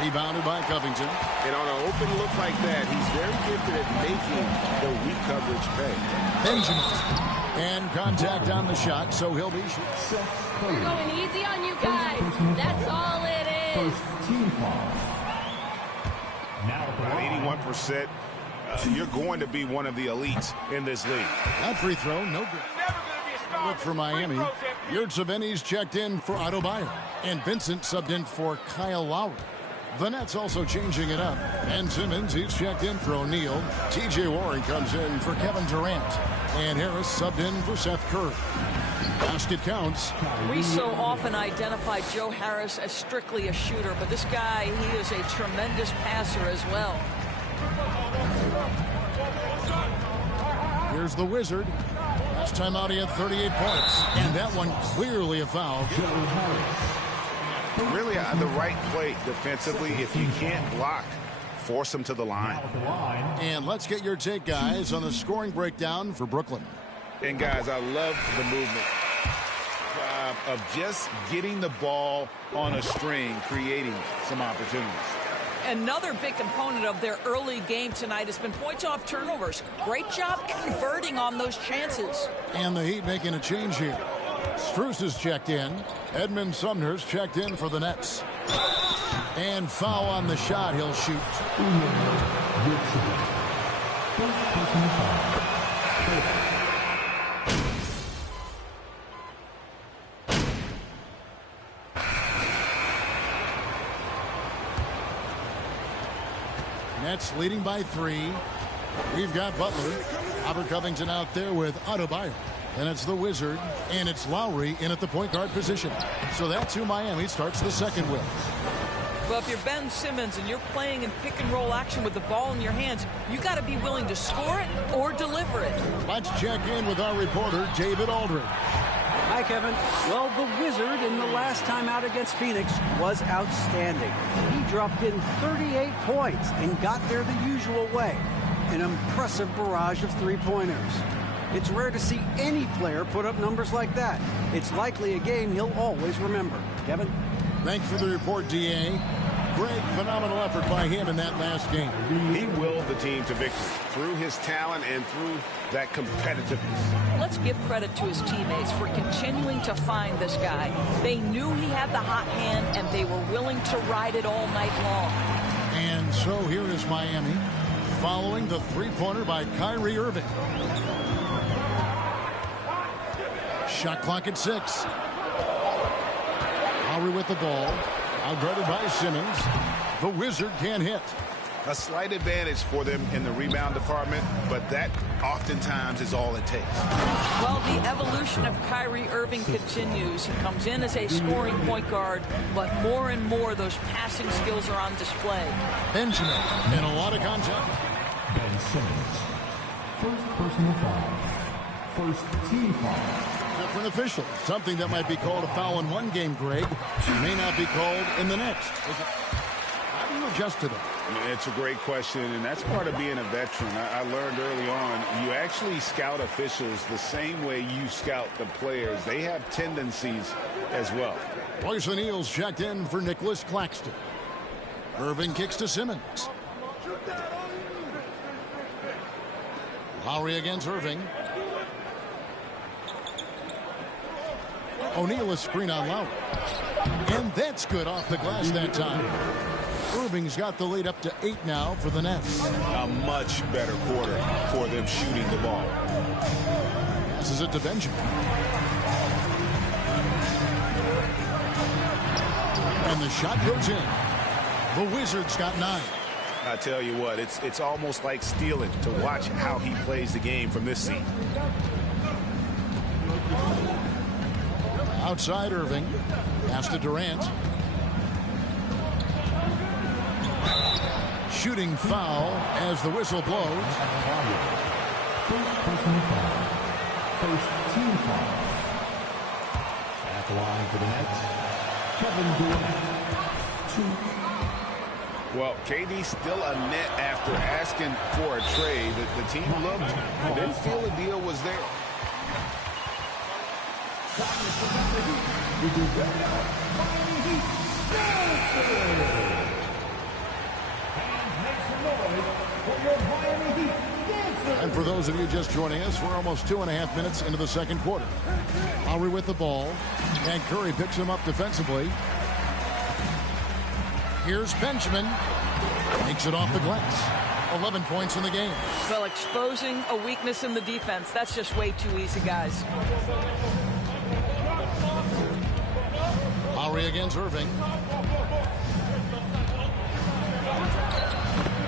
Rebounded by Covington. And on an open look like that, he's very gifted at making the weak coverage pay. Benjamin. And contact on the shot, so he'll be shooting. We're going easy on you guys. That's all it is. First team foul. Now 81%. You're going to be one of the elites in this league. That free throw, no good. Look for Miami. Yurtseven's checked in for Adebayo. And Vincent subbed in for Kyle Lowry. The Nets also changing it up. Ben Simmons, he's checked in for O'Neal. T.J. Warren comes in for Kevin Durant. And Harris subbed in for Seth Curry. Basket counts. We so often identify Joe Harris as strictly a shooter, but this guy, he is a tremendous passer as well. Here's the Wizard. Last time out he had 38 points. And that one clearly a foul. Really the right play defensively. If you can't block, force him to the line. And let's get your take, guys, on the scoring breakdown for Brooklyn. And, guys, I love the movement of just getting the ball on a string, creating some opportunities. Another big component of their early game tonight has been points off turnovers. Great job converting on those chances. And the Heat making a change here. Strus is checked in. Edmund Sumner's checked in for the Nets. And foul on the shot. He'll shoot. Nets leading by 3. We've got Butler. Robert Covington out there with Adebayo. And it's the Wizard, and it's Lowry in at the point guard position. So that's who Miami starts the second with. Well, if you're Ben Simmons and you're playing in pick and roll action with the ball in your hands, you got to be willing to score it or deliver it. Let's check in with our reporter, David Aldridge. Hi, Kevin. Well, the Wizard in the last time out against Phoenix was outstanding. He dropped in 38 points and got there the usual way. An impressive barrage of three-pointers. It's rare to see any player put up numbers like that. It's likely a game he'll always remember. Kevin? Thanks for the report, D.A. Great, phenomenal effort by him in that last game. He willed the team to victory through his talent and through that competitiveness. Let's give credit to his teammates for continuing to find this guy. They knew he had the hot hand, and they were willing to ride it all night long. And so here is Miami, following the three-pointer by Kyrie Irving. Shot clock at 6. Lowry with the ball. Outguarded by Simmons. The Wizard can't hit. A slight advantage for them in the rebound department, but that oftentimes is all it takes. Well, the evolution of Kyrie Irving continues. He comes in as a scoring point guard, but more and more those passing skills are on display. Benjamin, and a lot of contact. Ben Simmons. First personal foul. First team foul. Different official. Something that might be called a foul in one game, Greg, may not be called in the next. How do you adjust to that? It's a great question, and that's part of being a veteran. I learned early on, you actually scout officials the same way you scout the players. They have tendencies as well. Royce O'Neal's checked in for Nicholas Claxton. Irving kicks to Simmons. Lowry against Irving. O'Neal a screen on Lowry. And that's good off the glass that time. Irving's got the lead up to 8 now for the Nets. A much better quarter for them shooting the ball. Passes it to Benjamin. And the shot goes in. The Wizards got 9. I tell you what, it's almost like stealing to watch how he plays the game from this seat. Outside Irving. Pass to Durant. Shooting foul as the whistle blows. First personal foul. First team foul. At the line for the Nets, Kevin Durant. 2. Well, KD still a net after asking for a trade. The team looked, but didn't feel the deal was there. And for those of you just joining us, we're almost 2.5 minutes into the second quarter. Lowry with the ball, and Curry picks him up defensively. Here's Benjamin. Makes it off the glass. 11 points in the game. Well, exposing a weakness in the defense, that's just way too easy, guys. Lowry against Irving.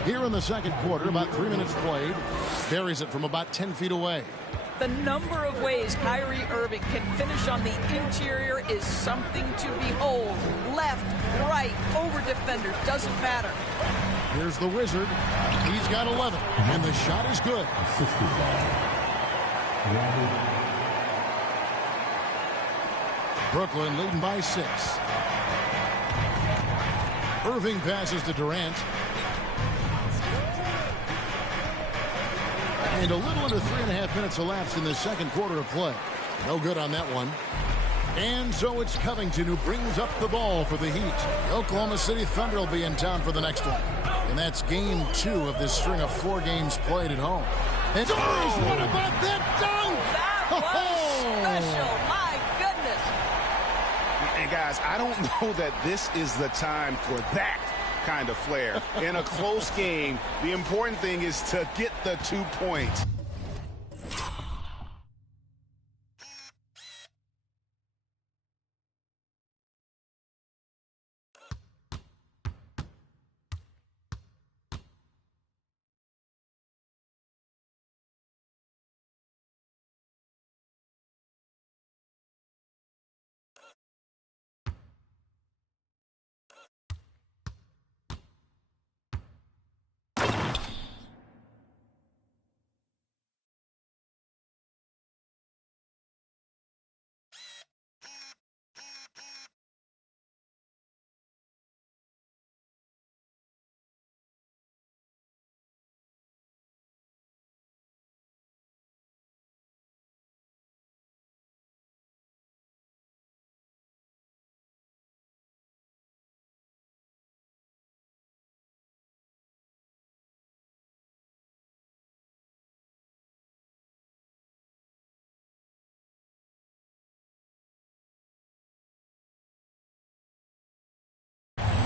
Here in the second quarter, about 3 minutes played. Buries it from about 10 feet away. The number of ways Kyrie Irving can finish on the interior is something to behold. Left, right, over defender, doesn't matter. Here's the Wizard. He's got 11, and the shot is good. Brooklyn leading by 6. Irving passes to Durant. And a little under 3.5 minutes elapsed in the second quarter of play. No good on that one. And so it's Covington who brings up the ball for the Heat. The Oklahoma City Thunder will be in town for the next one. And that's game 2 of this string of 4 games played at home. And what about that dunk? That was special. My goodness. And guys, I don't know that this is the time for that kind of flair. In a close game, the important thing is to get the 2 points.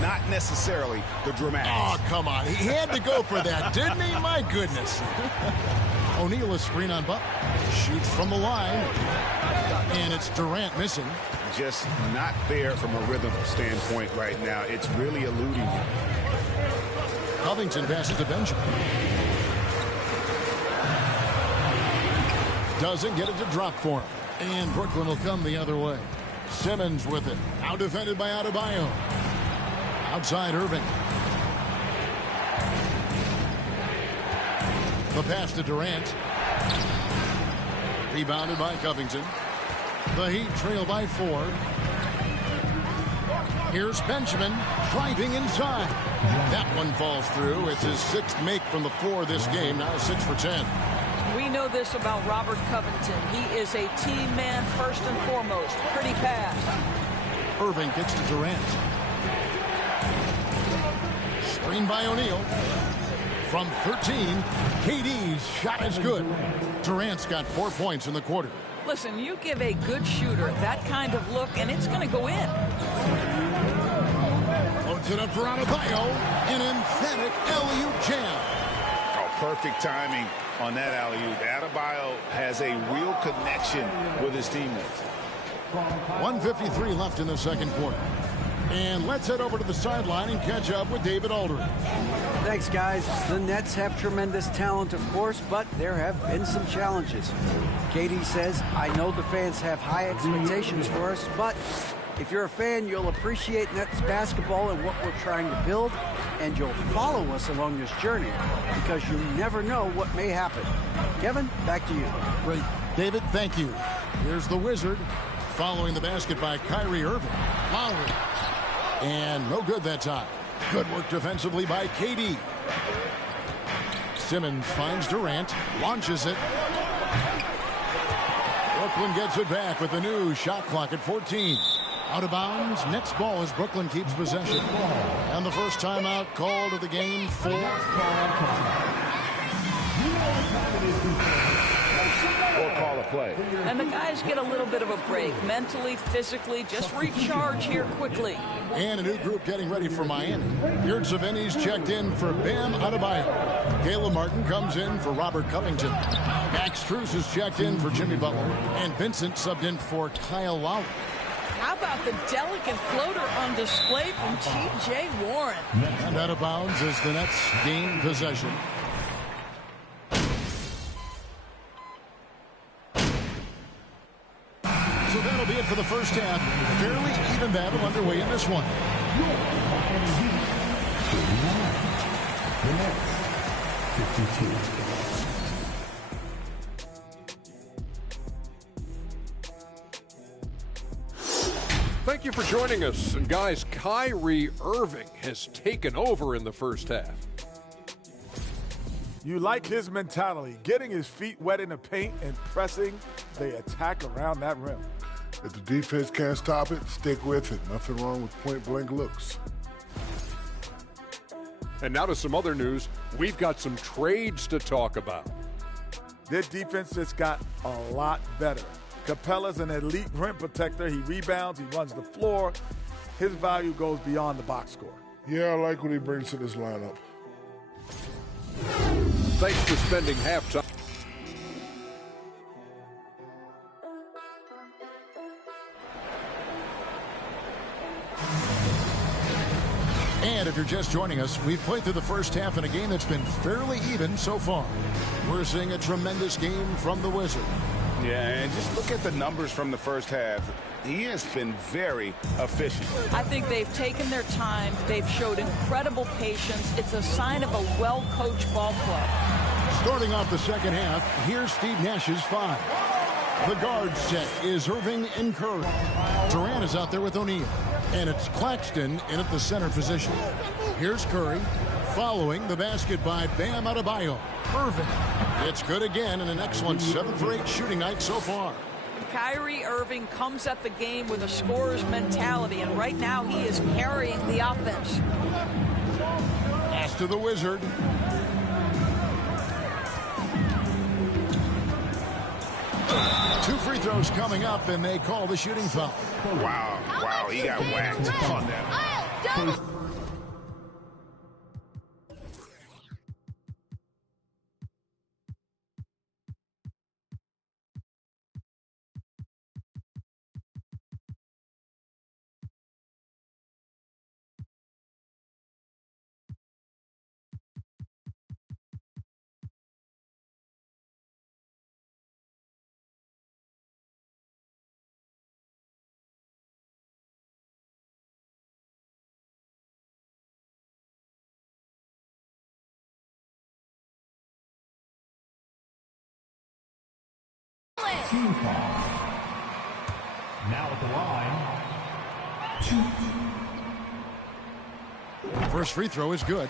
Not necessarily the dramatics. Oh, come on. He had to go for that, didn't he? My goodness. O'Neal a screen on Butler. Shoots from the line. And it's Durant missing. Just not there from a rhythm standpoint right now. It's really eluding him. Covington passes to Benjamin. Doesn't get it to drop for him. And Brooklyn will come the other way. Simmons with it. Now defended by Adebayo. Outside Irving. The pass to Durant. Rebounded by Covington. The Heat trail by 4. Here's Benjamin driving inside. That one falls through. It's his 6th make from the floor this game, now 6 for 10. We know this about Robert Covington. He is a team man first and foremost. Pretty pass. Irving gets to Durant. Screen by O'Neal. From 13, KD's shot is good. Durant's got 4 points in the quarter. Listen, you give a good shooter that kind of look, and it's going to go in. Loads it up for Adebayo. An emphatic alley-oop jam. Oh, perfect timing on that alley-oop. Adebayo has a real connection with his teammates. 1:53 left in the second quarter. And let's head over to the sideline and catch up with David Aldridge. Thanks, guys. The Nets have tremendous talent, of course, but there have been some challenges. KD says, I know the fans have high expectations for us, but if you're a fan, you'll appreciate Nets basketball and what we're trying to build, and you'll follow us along this journey because you never know what may happen. Kevin, back to you. Great. David, thank you. Here's the Wizard following the basket by Kyrie Irving. Lowry. And no good that time. Good work defensively by KD. Simmons finds Durant, launches it. Brooklyn gets it back with the new shot clock at 14. Out of bounds. Next ball as Brooklyn keeps possession. And the first timeout called of the game for... Or call a play. And the guys get a little bit of a break. Mentally, physically, just recharge here quickly. And a new group getting ready for Miami. Yurtseven's checked in for Bam Adebayo. Caleb Martin comes in for Robert Covington. Max Strus is checked in for Jimmy Butler. And Vincent subbed in for Kyle Lowry. How about the delicate floater on display from T.J. Warren? And out of bounds as the Nets gain possession. So that'll be it for the first half. Fairly even battle underway in this one. The Nets, 52. Thank you for joining us. And guys, Kyrie Irving has taken over in the first half. You like his mentality, getting his feet wet in the paint and pressing the attack around that rim. If the defense can't stop it, stick with it. Nothing wrong with point-blank looks. And now to some other news. We've got some trades to talk about. Their defense just got a lot better. Capella's an elite rim protector. He rebounds, he runs the floor. His value goes beyond the box score. Yeah, I like what he brings to this lineup. Thanks for spending halftime. And if you're just joining us, we've played through the first half in a game that's been fairly even so far. We're seeing a tremendous game from the Wizard. Yeah, and just look at the numbers from the first half. He has been very efficient. I think they've taken their time. They've showed incredible patience. It's a sign of a well-coached ball club. Starting off the second half, here's Steve Nash's 5. The guard set is Irving and Curry. Durant is out there with O'Neal. And it's Claxton in at the center position. Here's Curry, following the basket by Bam Adebayo. Irving. It's good again, and an excellent 7 for 8 shooting night so far. Kyrie Irving comes at the game with a scorer's mentality, and right now he is carrying the offense. Pass to the Wizard. Two free throws coming up, and they call the shooting foul. Wow, he got whacked on that. Team foul. Now at the line, 2. First free throw is good.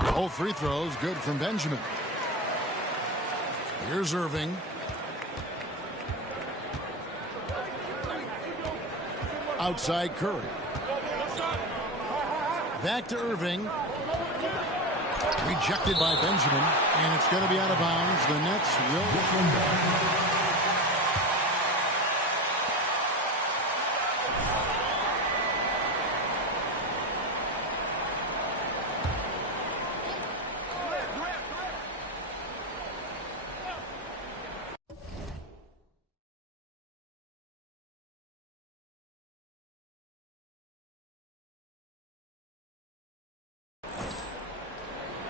Both free throws good from Benjamin. Here's Irving. Outside Curry. Back to Irving. Rejected by Benjamin, and it's going to be out of bounds. The Nets will.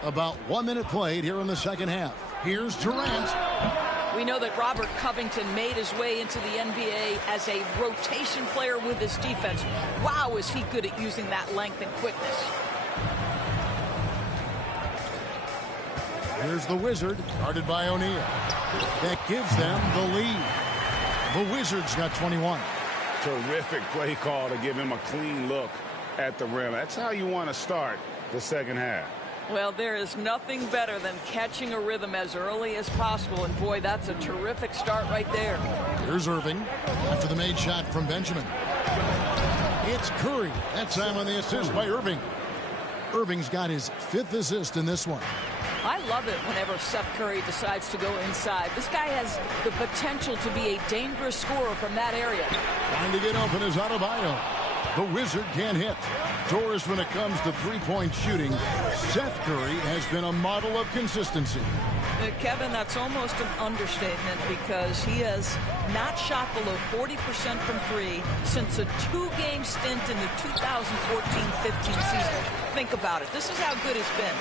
About 1 minute played here in the second half. Here's Durant. We know that Robert Covington made his way into the NBA as a rotation player with his defense. Wow, is he good at using that length and quickness. Here's the Wizard, guarded by O'Neal. That gives them the lead. The Wizards got 21. Terrific play call to give him a clean look at the rim. That's how you want to start the second half. Well, there is nothing better than catching a rhythm as early as possible. And, boy, that's a terrific start right there. Here's Irving after the made shot from Benjamin. It's Curry. That time on the assist by Irving. Irving's got his 5th assist in this one. I love it whenever Seth Curry decides to go inside. This guy has the potential to be a dangerous scorer from that area. Trying to get open is Adebayo. The Wizard can't hit. Torres, when it comes to three-point shooting, Seth Curry has been a model of consistency. Kevin, that's almost an understatement because he has not shot below 40% from three since a 2-game stint in the 2014-15 season. Think about it. This is how good he's been.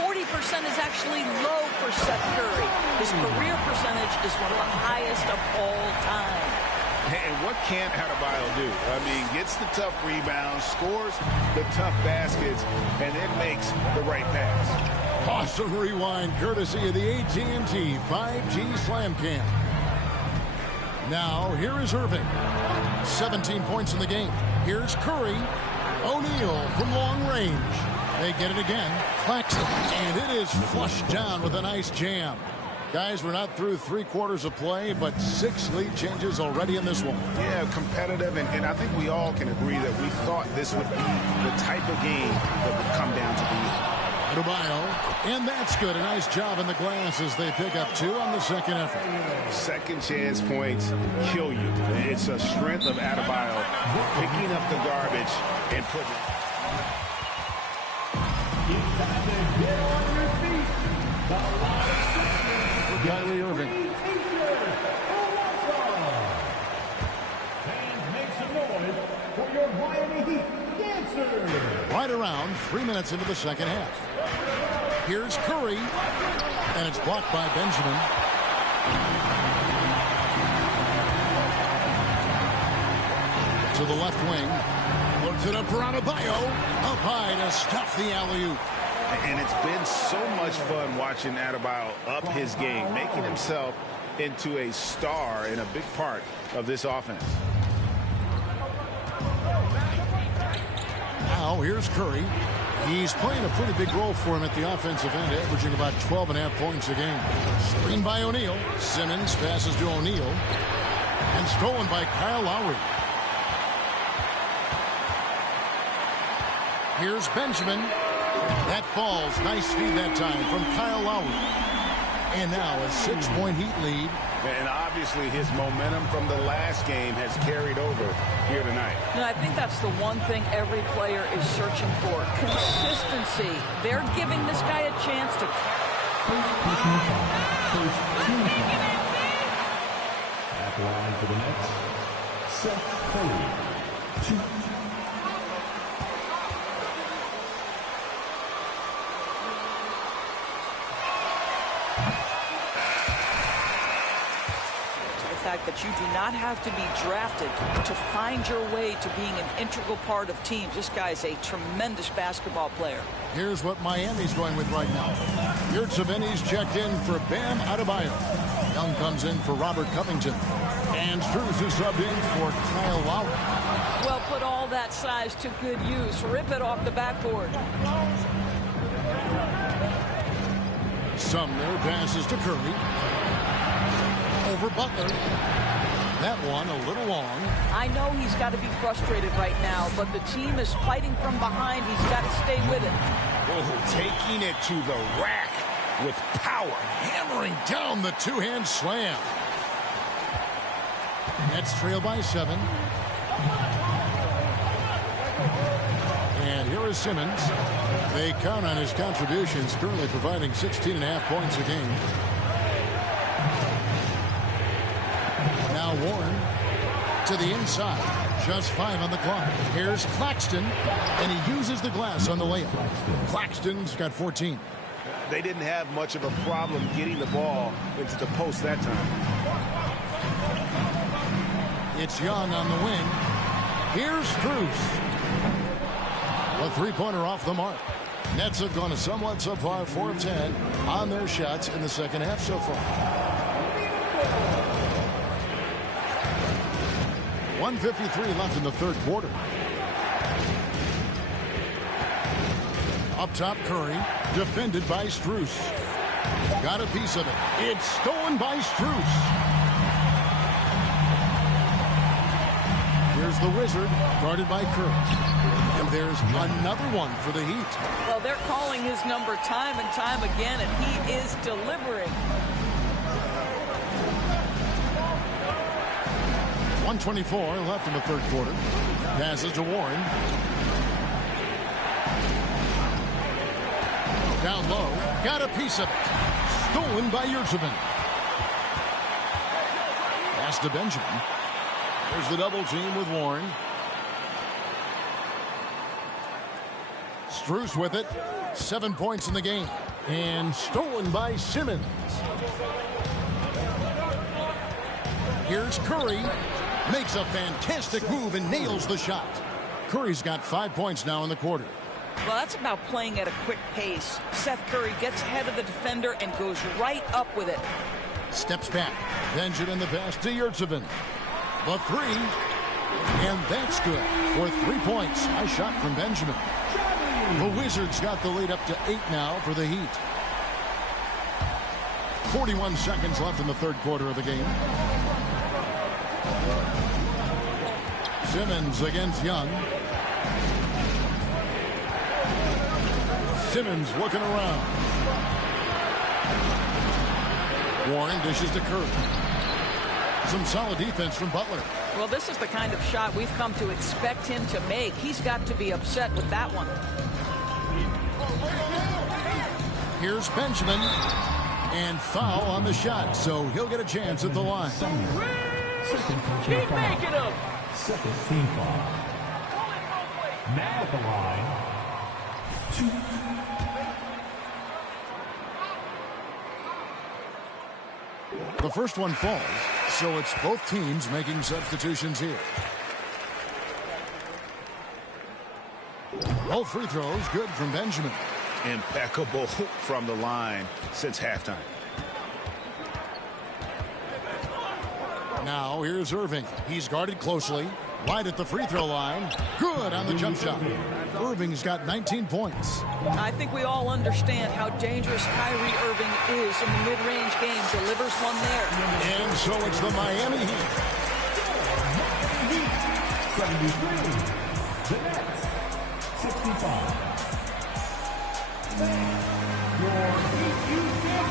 40% is actually low for Seth Curry. His career percentage is one of the highest of all time. And what can Adebayo do? I mean, gets the tough rebounds, scores the tough baskets, and then makes the right pass. Awesome rewind courtesy of the AT&T 5G Slam Cam. Now, here is Irving. 17 points in the game. Here's Curry. O'Neal from long range. They get it again. Claxton. And it is flushed down with a nice jam. Guys, we're not through 3 quarters of play, but 6 lead changes already in this one. Yeah, competitive, and I think we all can agree that we thought this would be the type of game that would come down to the Adebayo, and that's good. A nice job in the glass as they pick up 2 on the second effort. Second chance points kill you. It's a strength of Adebayo picking up the garbage and putting it. It's time to get on your feet. Kyrie Irving. Fans, make some noise for your Miami Heat dancers. Right around 3 minutes into the second half. Here's Curry, and it's blocked by Benjamin. To the left wing. Looks it up for Adebayo. Up high to stuff the alley-oop. And it's been so much fun watching Adebayo up his game, making himself into a star and a big part of this offense. Now here's Curry. He's playing a pretty big role for him at the offensive end, averaging about 12.5 points a game. Screen by O'Neal. Simmons passes to O'Neal. And stolen by Kyle Lowry. Here's Benjamin. That falls. Nice feed that time from Kyle Lowry. And now a 6-point Heat lead. And obviously his momentum from the last game has carried over here tonight. No, I think that's the one thing every player is searching for. Consistency. They're giving this guy a chance to... At the line for the Nets, Seth Curry. 2. That you do not have to be drafted to find your way to being an integral part of teams. This guy is a tremendous basketball player. Here's what Miami's going with right now. Yurtseven's checked in for Bam Adebayo. Young comes in for Robert Covington. And Strus is subbed in for Kyle Lowry. Well, put all that size to good use. Rip it off the backboard. Sumner passes to Curry. Over Butler. That one a little long. I know he's got to be frustrated right now, but the team is fighting from behind. He's got to stay with it. Oh, taking it to the rack with power. Hammering down the two-hand slam. Nets trail by 7. And here is Simmons. They count on his contributions, currently providing 16.5 points a game. Now Warren to the inside. Just 5 on the clock. Here's Claxton, and he uses the glass on the layup. Claxton's got 14. They didn't have much of a problem getting the ball into the post that time. It's Young on the wing. Here's Strus. A three-pointer off the mark. Nets have gone a somewhat subpar 4 of 10 on their shots in the second half so far. 1:53 left in the third quarter. Up top, Curry, defended by Strus. Got a piece of it. It's stolen by Strus. Here's the Wizard, guarded by Curry. And there's another one for the Heat. Well, they're calling his number time and time again, and he is delivering. 1:24 left in the third quarter. Passes to Warren. Down low. Got a piece of it. Stolen by Yurtseven. Pass to Benjamin. There's the double team with Warren. Strus with it. 7 points in the game. And stolen by Simmons. Here's Curry. Makes a fantastic move and nails the shot. Curry's got 5 points now in the quarter. Well, that's about playing at a quick pace. Seth Curry gets ahead of the defender and goes right up with it. Steps back. Benjamin the pass to Yurtseven. The three. And that's good for 3 points. Nice shot from Benjamin. The Wizards got the lead up to 8 now for the Heat. 41 seconds left in the third quarter of the game. Simmons against Young. Simmons looking around. Warren dishes to Curry. Some solid defense from Butler. Well, this is the kind of shot we've come to expect him to make. He's got to be upset with that one. Here's Benjamin. And foul on the shot, so he'll get a chance at the line. Keep making them. Second team foul. Now at the line. 2. The first one falls, so it's both teams making substitutions here. Both free throws good from Benjamin. Impeccable from the line since halftime. Now here's Irving. He's guarded closely. Right at the free throw line. Good on the jump shot. Irving's got 19 points. I think we all understand how dangerous Kyrie Irving is in the mid-range game. Delivers one there. And so it's the Miami Heat. 73. The Nets. 65. Your Heat team.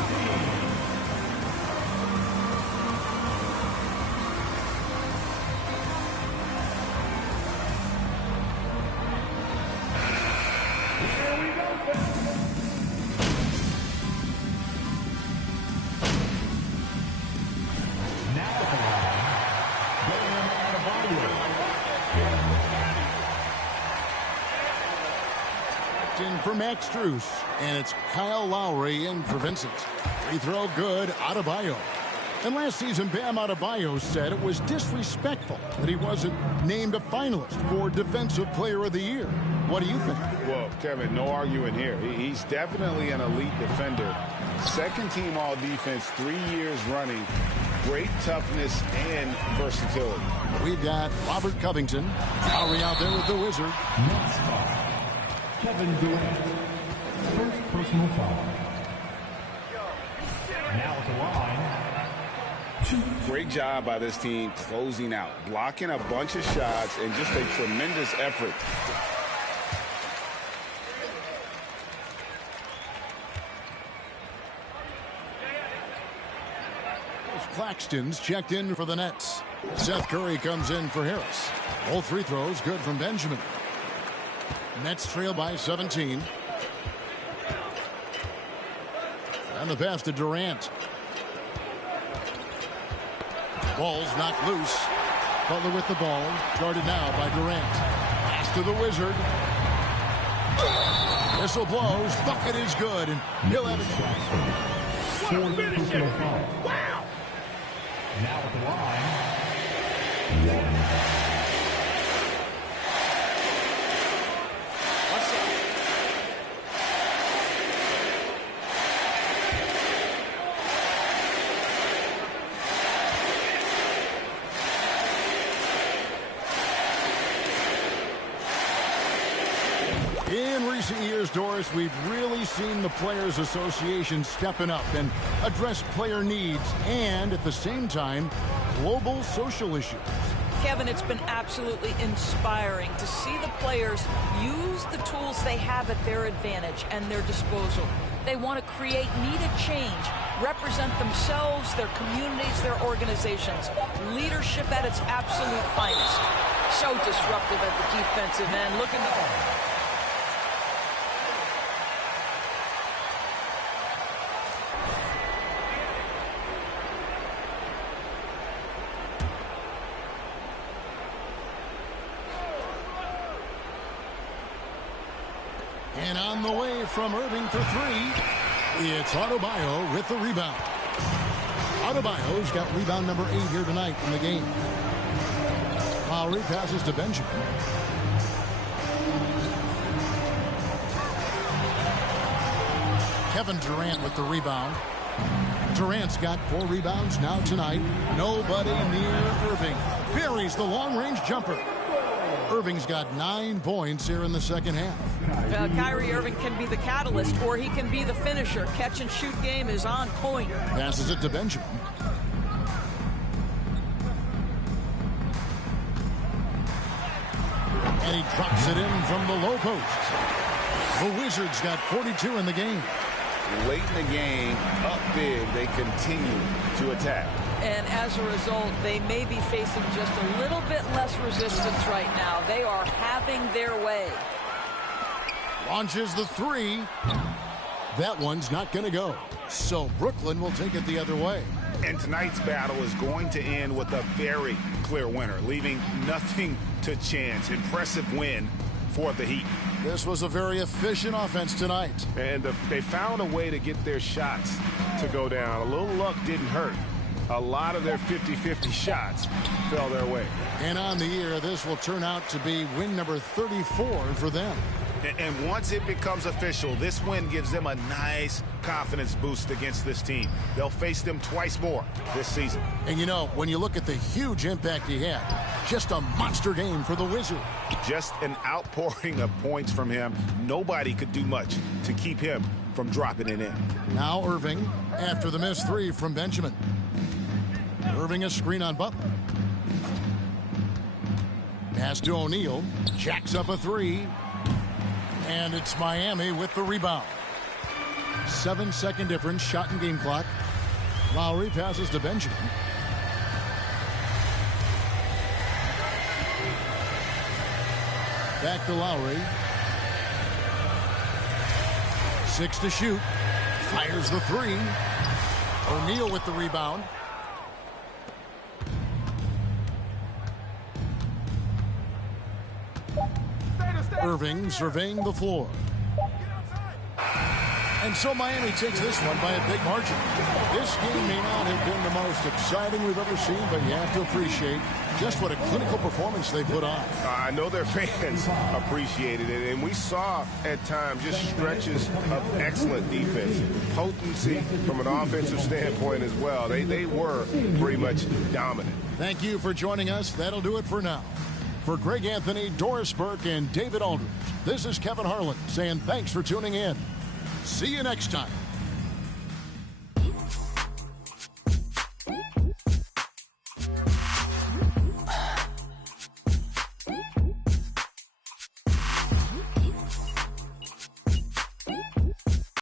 For Max Strus, and it's Kyle Lowry in for Vincent. Free throw good, Adebayo. And last season, Bam Adebayo said it was disrespectful that he wasn't named a finalist for Defensive Player of the Year. What do you think? Well, Kevin, no arguing here. He's definitely an elite defender. Second team all defense 3 years running. great toughness and versatility. We've got Robert Covington. Lowry out there with the Wizard. Next foul. Kevin Durant. First personal foul. Now at the line. Great job by this team closing out, blocking a bunch of shots, and just a tremendous effort. Claxton's checked in for the Nets. Seth Curry comes in for Harris. Both free throws good from Benjamin. Nets trail by 17. And the pass to Durant. Ball's knocked loose. Butler with the ball. Guarded now by Durant. Pass to the Wizard. Whistle blows. Bucket is good. And he'll have it. Wow. Now at the line. In recent years, Doris, we've really seen the Players Association stepping up and address player needs and, at the same time, global social issues. Kevin, it's been absolutely inspiring to see the players use the tools they have at their advantage and their disposal. They want to create needed change, represent themselves, their communities, their organizations. Leadership at its absolute finest. So disruptive at the defensive end. Look at the... And on the way from Irving for three, it's Adebayo with the rebound. Adebayo's got rebound number 8 here tonight in the game. Lowry passes to Benjamin. Kevin Durant with the rebound. Durant's got 4 rebounds now tonight. Nobody near Irving. Buries the long-range jumper. Irving's got 9 points here in the second half. Kyrie Irving can be the catalyst, or he can be the finisher. Catch-and-shoot game is on point. Passes it to Benjamin. And he drops it in from the low post. The Wizards got 42 in the game. Late in the game, up big, they continue to attack. And as a result, they may be facing just a little bit less resistance right now. They are having their way. Launches the 3. That one's not going to go. So Brooklyn will take it the other way. And tonight's battle is going to end with a very clear winner, leaving nothing to chance. Impressive win for the Heat. This was a very efficient offense tonight. And they found a way to get their shots to go down. A little luck didn't hurt. A lot of their 50-50 shots fell their way. And on the year, this will turn out to be win number 34 for them. And once it becomes official, this win gives them a nice confidence boost against this team. They'll face them twice more this season. And you know, when you look at the huge impact he had, just a monster game for the Wizard. Just an outpouring of points from him. Nobody could do much to keep him from dropping it in. Now Irving after the missed 3 from Benjamin. Irving a screen on Butler. Pass to O'Neal. Jacks up a 3. And it's Miami with the rebound. 7-second difference, shot and game clock. Lowry passes to Benjamin. Back to Lowry. 6 to shoot. Fires the 3. O'Neal with the rebound. Irving surveying the floor. And so Miami takes this one by a big margin. This game may not have been the most exciting we've ever seen, but you have to appreciate just what a clinical performance they put on. I know their fans appreciated it, and we saw at times just stretches of excellent defense, potency from an offensive standpoint as well. They were pretty much dominant. Thank you for joining us. That'll do it for now. For Greg Anthony, Doris Burke, and David Aldridge, this is Kevin Harlan saying thanks for tuning in. See you next time.